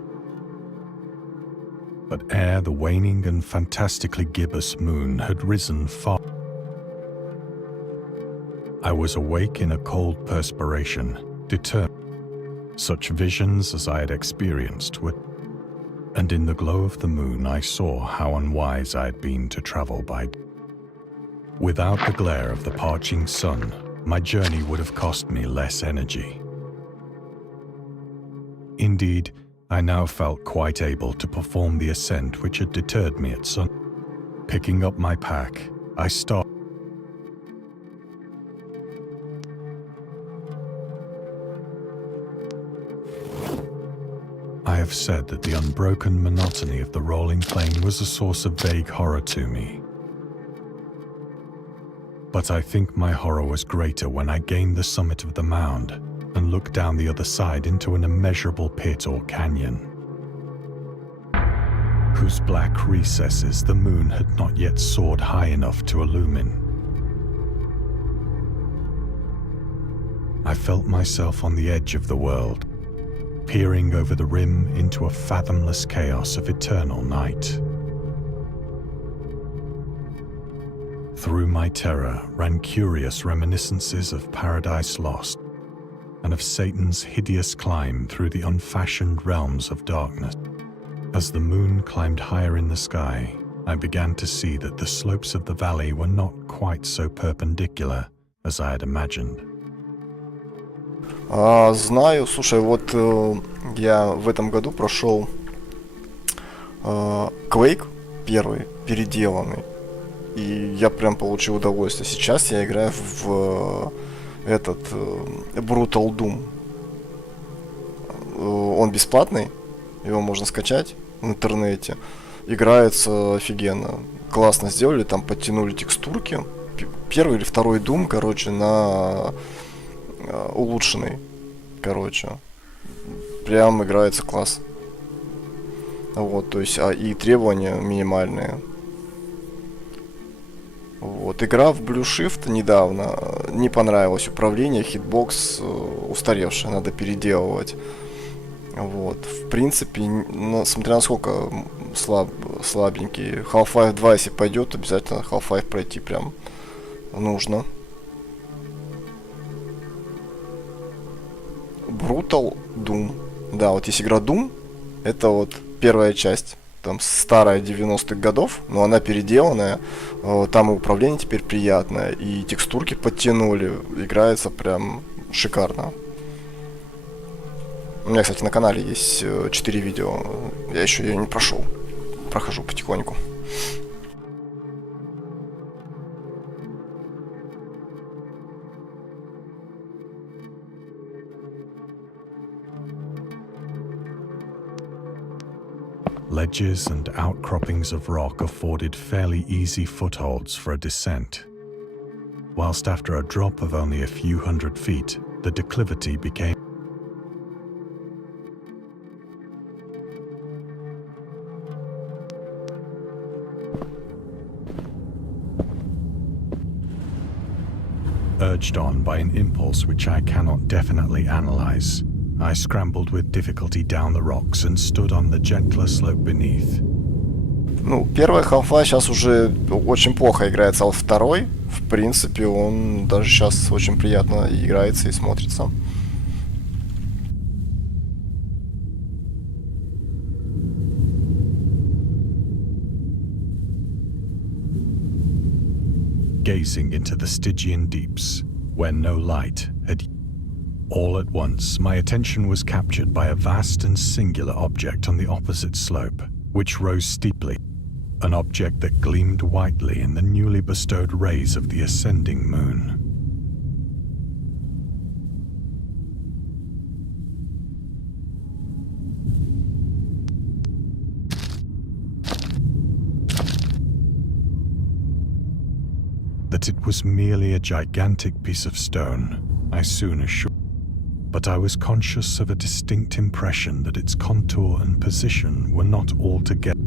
but ere the waning and fantastically gibbous moon had risen far, I was awake in a cold perspiration, determined. Such visions as I had experienced were, and in the glow of the moon I saw how unwise I had been to travel by day. Without the glare of the parching sun, my journey would have cost me less energy. Indeed, I now felt quite able to perform the ascent which had deterred me at sun. Picking up my pack, I started. I have said that the unbroken monotony of the rolling plain was a source of vague horror to me. But I think my horror was greater when I gained the summit of the mound and looked down the other side into an immeasurable pit or canyon, whose black recesses the moon had not yet soared high enough to illumine. I felt myself on the edge of the world, peering over the rim into a fathomless chaos of eternal night. Through my terror ran curious reminiscences of Paradise Lost and of Satan's hideous climb through the unfashioned realms of darkness. As the moon climbed higher in the sky, I began to see that the slopes of the valley were not quite so perpendicular as I had imagined. Знаю, слушай, вот я в этом году прошел Quake первый, переделанный, и я прям получил удовольствие. Сейчас я играю в этот Brutal Doom. Он бесплатный, его можно скачать в интернете. Играется офигенно. Классно сделали, там подтянули текстурки. Первый или второй Doom, короче, на улучшенный, короче, прям играется класс. Вот, то есть, и требования минимальные. Вот, игра в Blue Shift недавно, не понравилось управление, хитбокс устаревший, надо переделывать. Вот, в принципе, смотря насколько слабенький, Half-Life 2, если пойдет, обязательно Half-Life пройти прям нужно. Brutal Doom. Да, вот есть игра Doom. Это вот первая часть. Там старая 90-х годов, но она переделанная. Там и управление теперь приятное. И текстурки подтянули. Играется прям шикарно. У меня, кстати, на канале есть 4 видео. Я еще ее не прошел. Прохожу потихоньку. Ledges and outcroppings of rock afforded fairly easy footholds for a descent, whilst after a drop of only a few hundred feet, the declivity became urged on by an impulse which I cannot definitely analyze. I scrambled with difficulty down the rocks and stood on the gentler slope beneath. Ну, первая Half-Life сейчас уже очень плохо играется, а вот второй, в принципе, он даже сейчас очень приятно играется и смотрится. Gazing into the Stygian deeps, where no light had. All at once, my attention was captured by a vast and singular object on the opposite slope, which rose steeply, an object that gleamed whitely in the newly bestowed rays of the ascending moon. That it was merely a gigantic piece of stone, I soon assured. But I was conscious of a distinct impression that its contour and position were not altogether.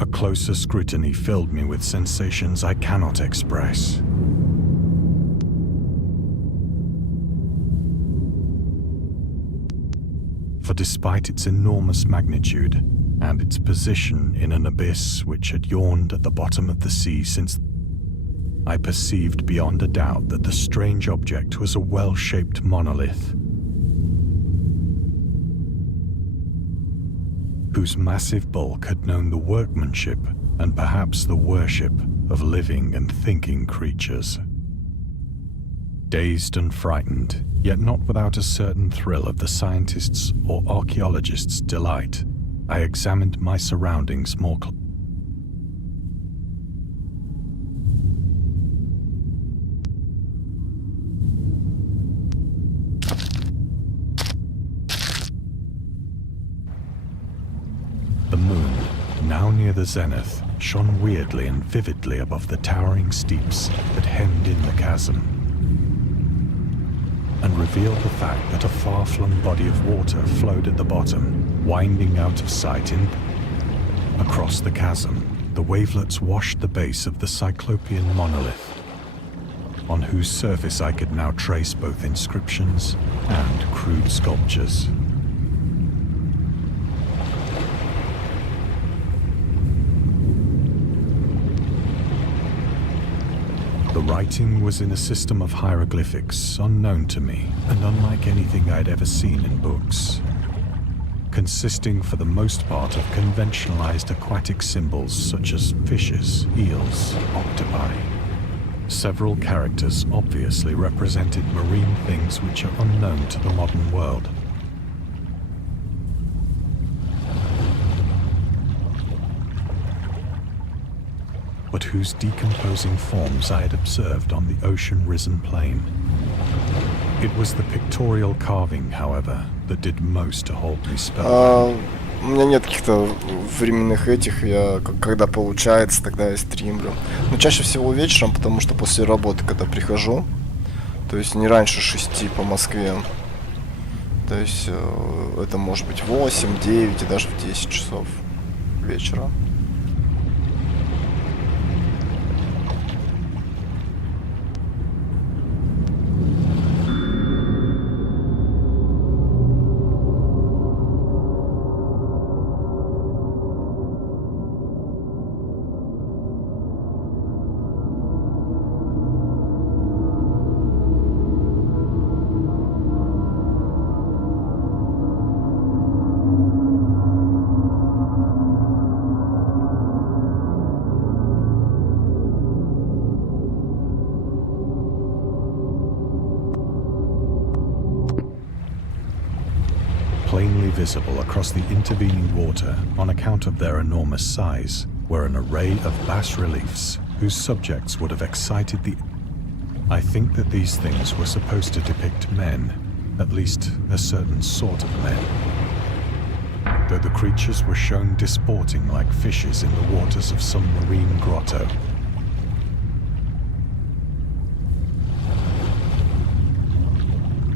A closer scrutiny filled me with sensations I cannot express. For despite its enormous magnitude and its position in an abyss which had yawned at the bottom of the sea since, I perceived beyond a doubt that the strange object was a well-shaped monolith, whose massive bulk had known the workmanship and perhaps the worship of living and thinking creatures. Dazed and frightened, yet not without a certain thrill of the scientist's or archaeologist's delight, I examined my surroundings more closely. The moon, now near the zenith, shone weirdly and vividly above the towering steeps that hemmed in the chasm, and revealed the fact that a far-flung body of water flowed at the bottom, winding out of sight in. Across the chasm, the wavelets washed the base of the Cyclopean monolith, on whose surface I could now trace both inscriptions and crude sculptures. The writing was in a system of hieroglyphics unknown to me and unlike anything I'd ever seen in books, consisting for the most part of conventionalized aquatic symbols such as fishes, eels, octopi. Several characters obviously represented marine things which are unknown to the modern world. But whose decomposing forms I had observed on the ocean-risen plain. It was the pictorial carving, however, that did most to hold me spellbound. У меня нет каких-то временных этих, когда получается, тогда я стримлю. Но чаще всего вечером, потому что после работы, когда прихожу, то есть не раньше 6 по Москве, то есть это может быть 8, 9 и даже в 10 часов вечера. Plainly visible across the intervening water on account of their enormous size were an array of bas-reliefs whose subjects would have excited the... I think that these things were supposed to depict men, at least a certain sort of men, though the creatures were shown disporting like fishes in the waters of some marine grotto.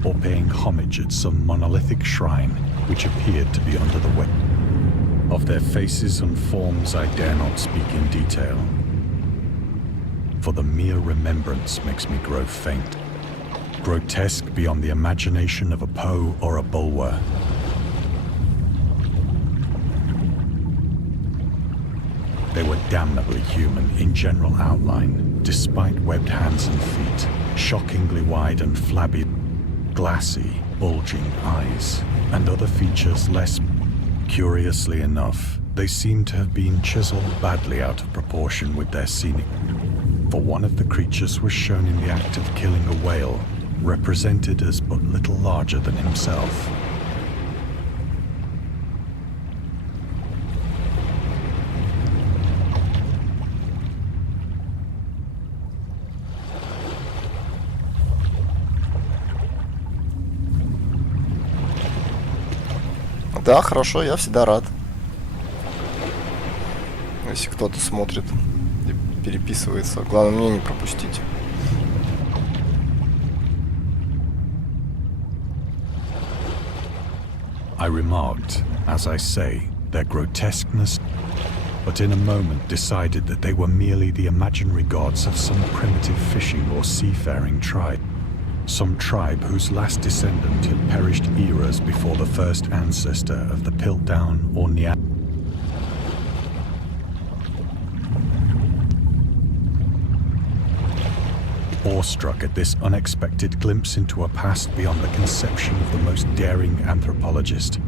Or paying homage at some monolithic shrine which appeared to be under the weight. Of their faces and forms I dare not speak in detail, for the mere remembrance makes me grow faint, grotesque beyond the imagination of a Poe or a Bulwer. They were damnably human in general outline, despite webbed hands and feet, shockingly wide and flabby, glassy, bulging eyes, and other features less. Curiously enough, they seem to have been chiseled badly out of proportion with their scenic. For one of the creatures was shown in the act of killing a whale, represented as but little larger than himself. Да, хорошо, я всегда рад. Если кто-то смотрит и переписывается. Главное, мне не пропустить. I remarked, as I say, their grotesqueness, but in a moment decided that they were merely the imaginary gods of some primitive fishing or seafaring tribe. Some tribe whose last descendant had perished eras before the first ancestor of the Piltdown or Neanderthal. Awestruck at this unexpected glimpse into a past beyond the conception of the most daring anthropologist,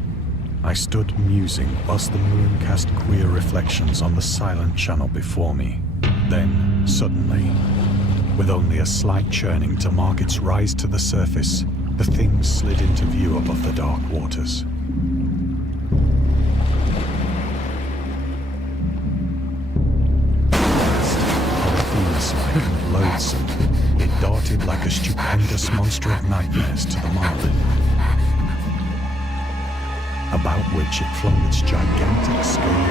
I stood musing whilst the moon cast queer reflections on the silent channel before me. Then, suddenly, with only a slight churning to mark its rise to the surface, the thing slid into view above the dark waters. Polyphemus-like and loathsome, it darted like a stupendous monster of nightmares to the monolith, about which it flung its gigantic scaly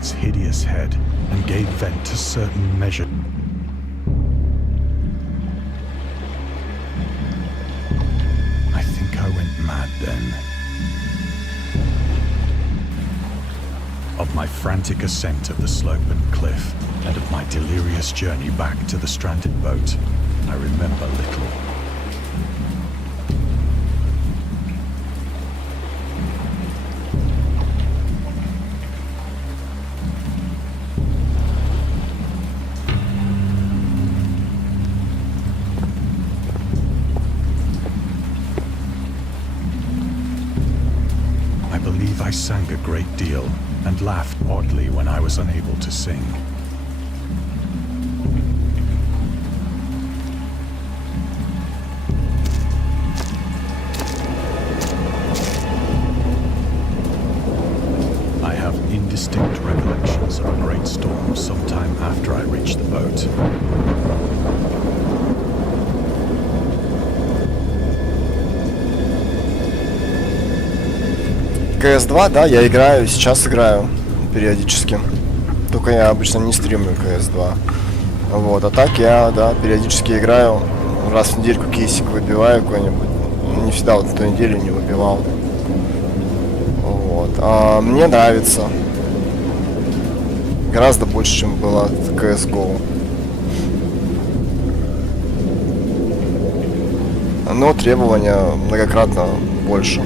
its hideous head and gave vent to certain measure. I think I went mad then. Of my frantic ascent of the slope and cliff, and of my delirious journey back to the stranded boat, I remember little. I believe I sang a great deal and laughed oddly when I was unable to sing. I have indistinct recollections of a great storm sometime after I reached the boat. CS2, да, я играю, сейчас играю периодически. Только я обычно не стримлю CS2. Вот, а так я, да, периодически играю. Раз в недельку кейсик выбиваю какой-нибудь. Не всегда вот эту неделю не выбивал. Вот. А мне нравится. Гораздо больше, чем было CSGO. Но требования многократно больше.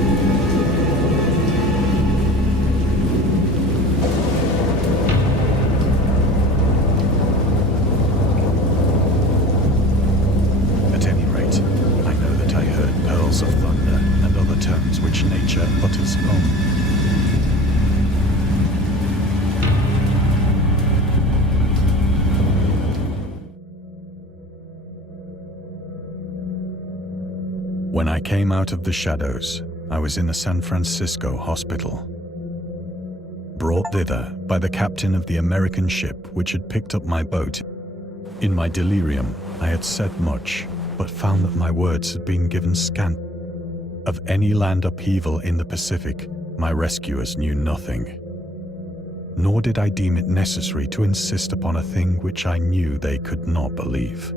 When I came out of the shadows, I was in a San Francisco hospital. Brought thither by the captain of the American ship which had picked up my boat. In my delirium, I had said much, but found that my words had been given scant. Of any land upheaval in the Pacific, my rescuers knew nothing. Nor did I deem it necessary to insist upon a thing which I knew they could not believe.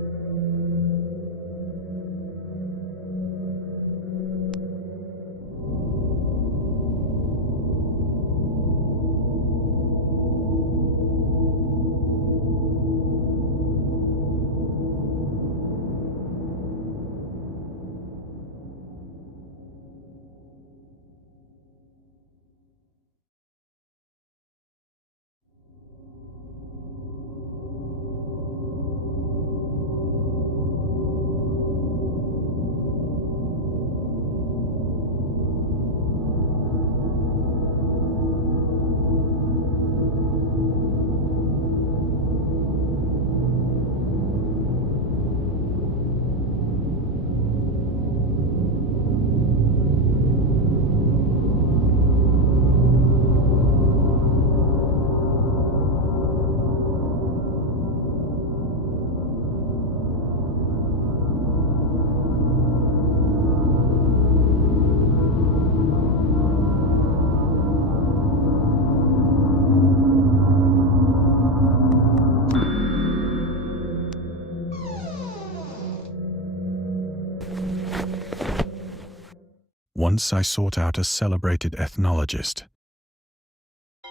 Once I sought out a celebrated ethnologist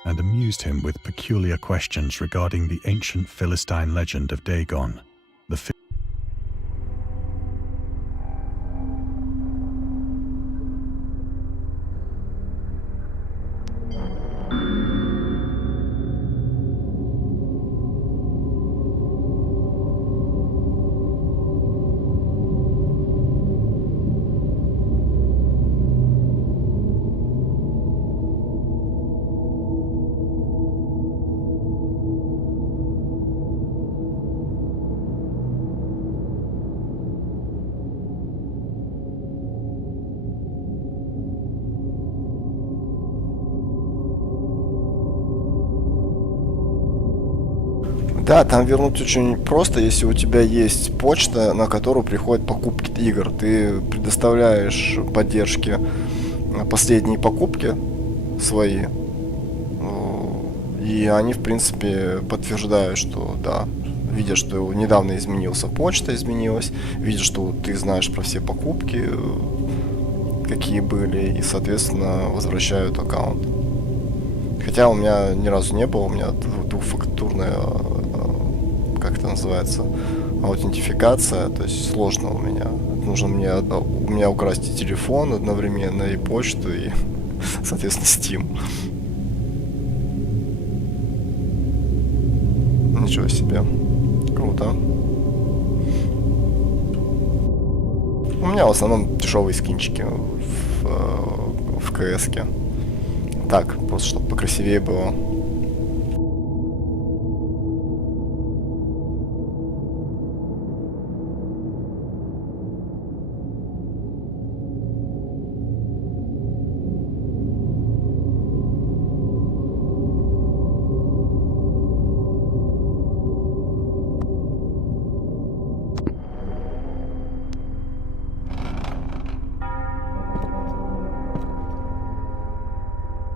and amused him with peculiar questions regarding the ancient Philistine legend of Dagon. Да, там вернуть очень просто, если у тебя есть почта, на которую приходят покупки игр. Ты предоставляешь поддержке последние покупки свои, И они, в принципе, подтверждают, что да, видя, что недавно изменился почта, изменилась, видя, что ты знаешь про все покупки, какие были, и, соответственно, возвращают аккаунт. Хотя у меня ни разу не было, у меня двухфакторная, как это называется, аутентификация, то есть сложно у меня. Нужно у меня украсть и телефон одновременно, и почту, и, соответственно, стим. Ничего себе. Круто. У меня в основном дешевые скинчики в КС-ке. Так, просто чтобы покрасивее было.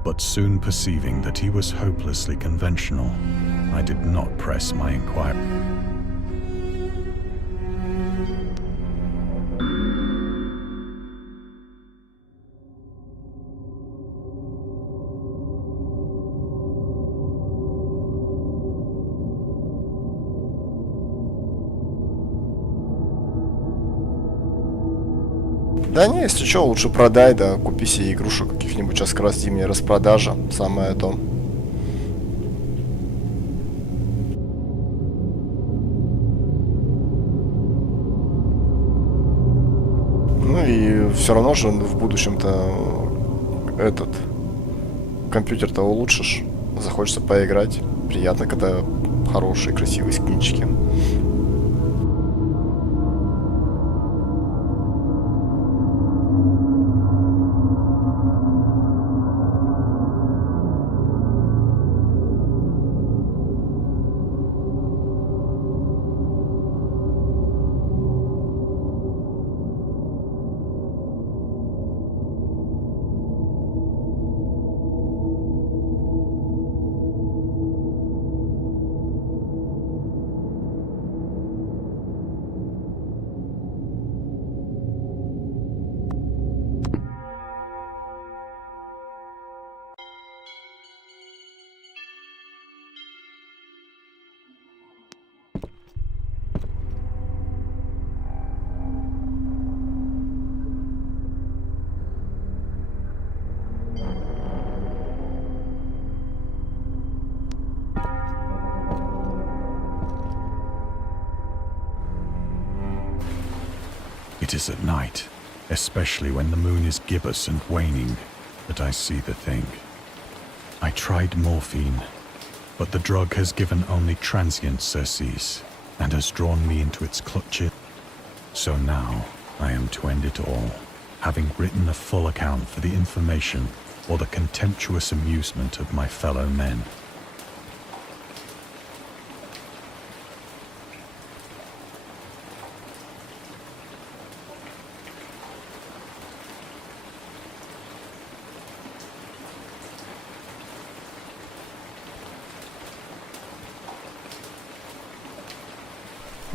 But soon perceiving that he was hopelessly conventional, I did not press my inquiry. Да не, если что, лучше продай, да, купи себе игрушек каких-нибудь, сейчас как раз зимняя распродажа, самое то. Ну и все равно же в будущем-то этот компьютер-то улучшишь, захочется поиграть, приятно, когда хорошие, красивые скинчики. It is at night, especially when the moon is gibbous and waning, that I see the thing. I tried morphine, but the drug has given only transient surcease and has drawn me into its clutches. So now I am to end it all, having written a full account for the information or the contemptuous amusement of my fellow men.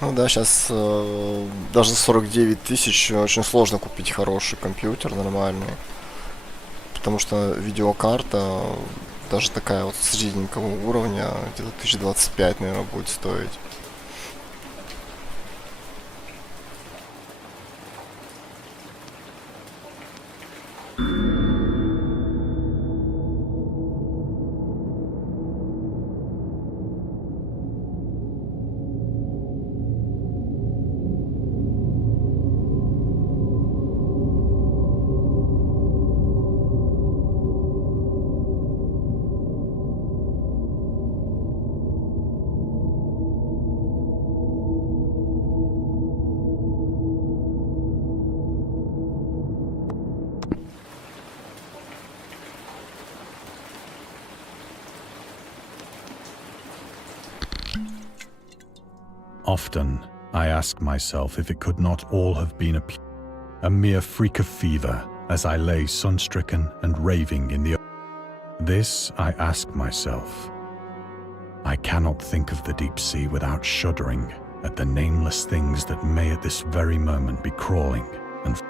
Ну да, сейчас даже за 49 тысяч очень сложно купить хороший компьютер, нормальный. Потому что видеокарта, даже такая вот средненького уровня, где-то 1025, наверное, будет стоить. Often, I ask myself if it could not all have been a mere freak of fever as I lay sun-stricken and raving in the... This I ask myself, I cannot think of the deep sea without shuddering at the nameless things that may at this very moment be crawling and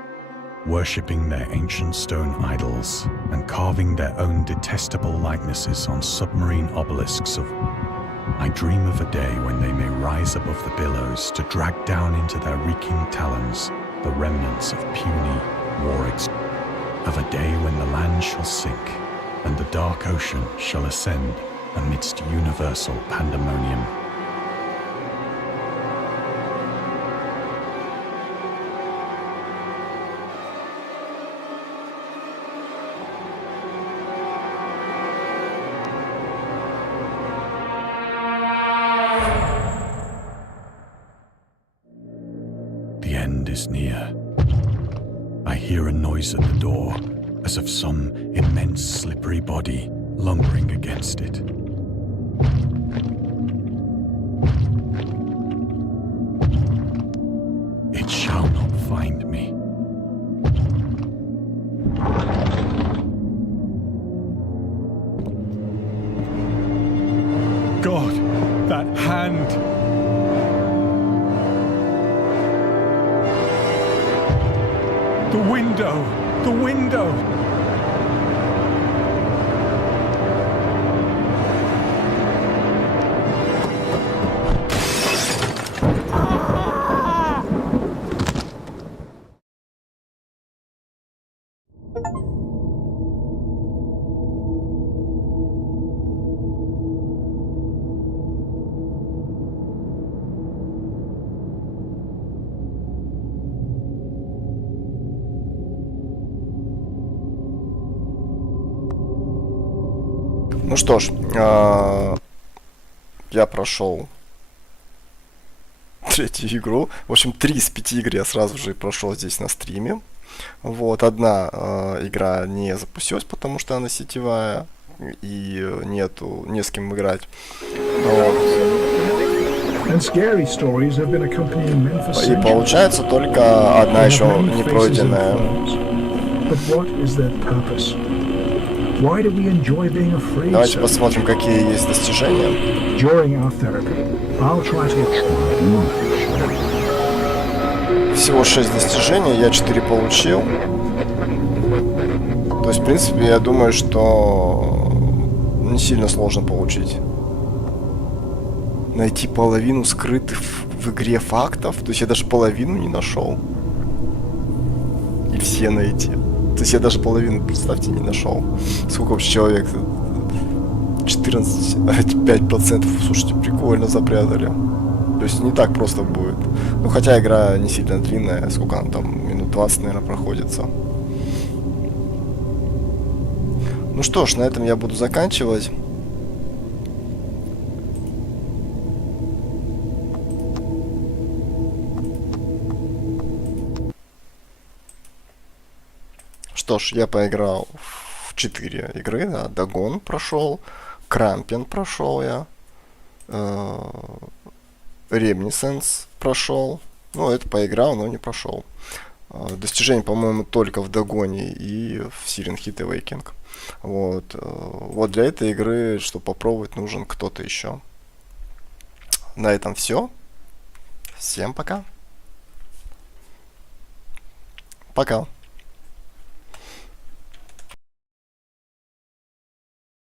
worshipping their ancient stone idols and carving their own detestable likenesses on submarine obelisks of... I dream of a day when they may rise above the billows to drag down into their reeking talons the remnants of puny war of a day when the land shall sink and the dark ocean shall ascend amidst universal pandemonium. The end is near. I hear a noise at the door, as of some immense slippery body lumbering against it. It shall not find me. God, that hand! The window! The window! Ну что ж, я прошел третью игру. В общем, 3 из 5 игр я сразу же прошел здесь на стриме. Вот, одна игра не запустилась, потому что она сетевая и не с кем играть. Вот. И получается только одна еще не пройденная. Давайте посмотрим, какие есть достижения. Всего 6 достижений, я 4 получил. То есть, в принципе, я думаю, что не сильно сложно получить. Найти половину скрытых в игре фактов. То есть я даже половину не нашел. И все найти. То есть я даже половину, представьте, не нашел. Сколько вообще человек? 5%. Слушайте, прикольно запрятали. То есть не так просто будет. Ну хотя игра не сильно длинная. Сколько она там? Минут 20, наверное, проходится. Ну что ж, на этом я буду заканчивать. Что ж, я поиграл в 4 игры, да, Dagon прошел, KRAMPEN прошел я, Reminiscence прошел, ну, это поиграл, но не прошел. Достижение, по-моему, только в Дагоне и в Siren Head Awakening. Вот. Вот для этой игры, чтобы попробовать, нужен кто-то еще. На этом все. Всем пока. Пока.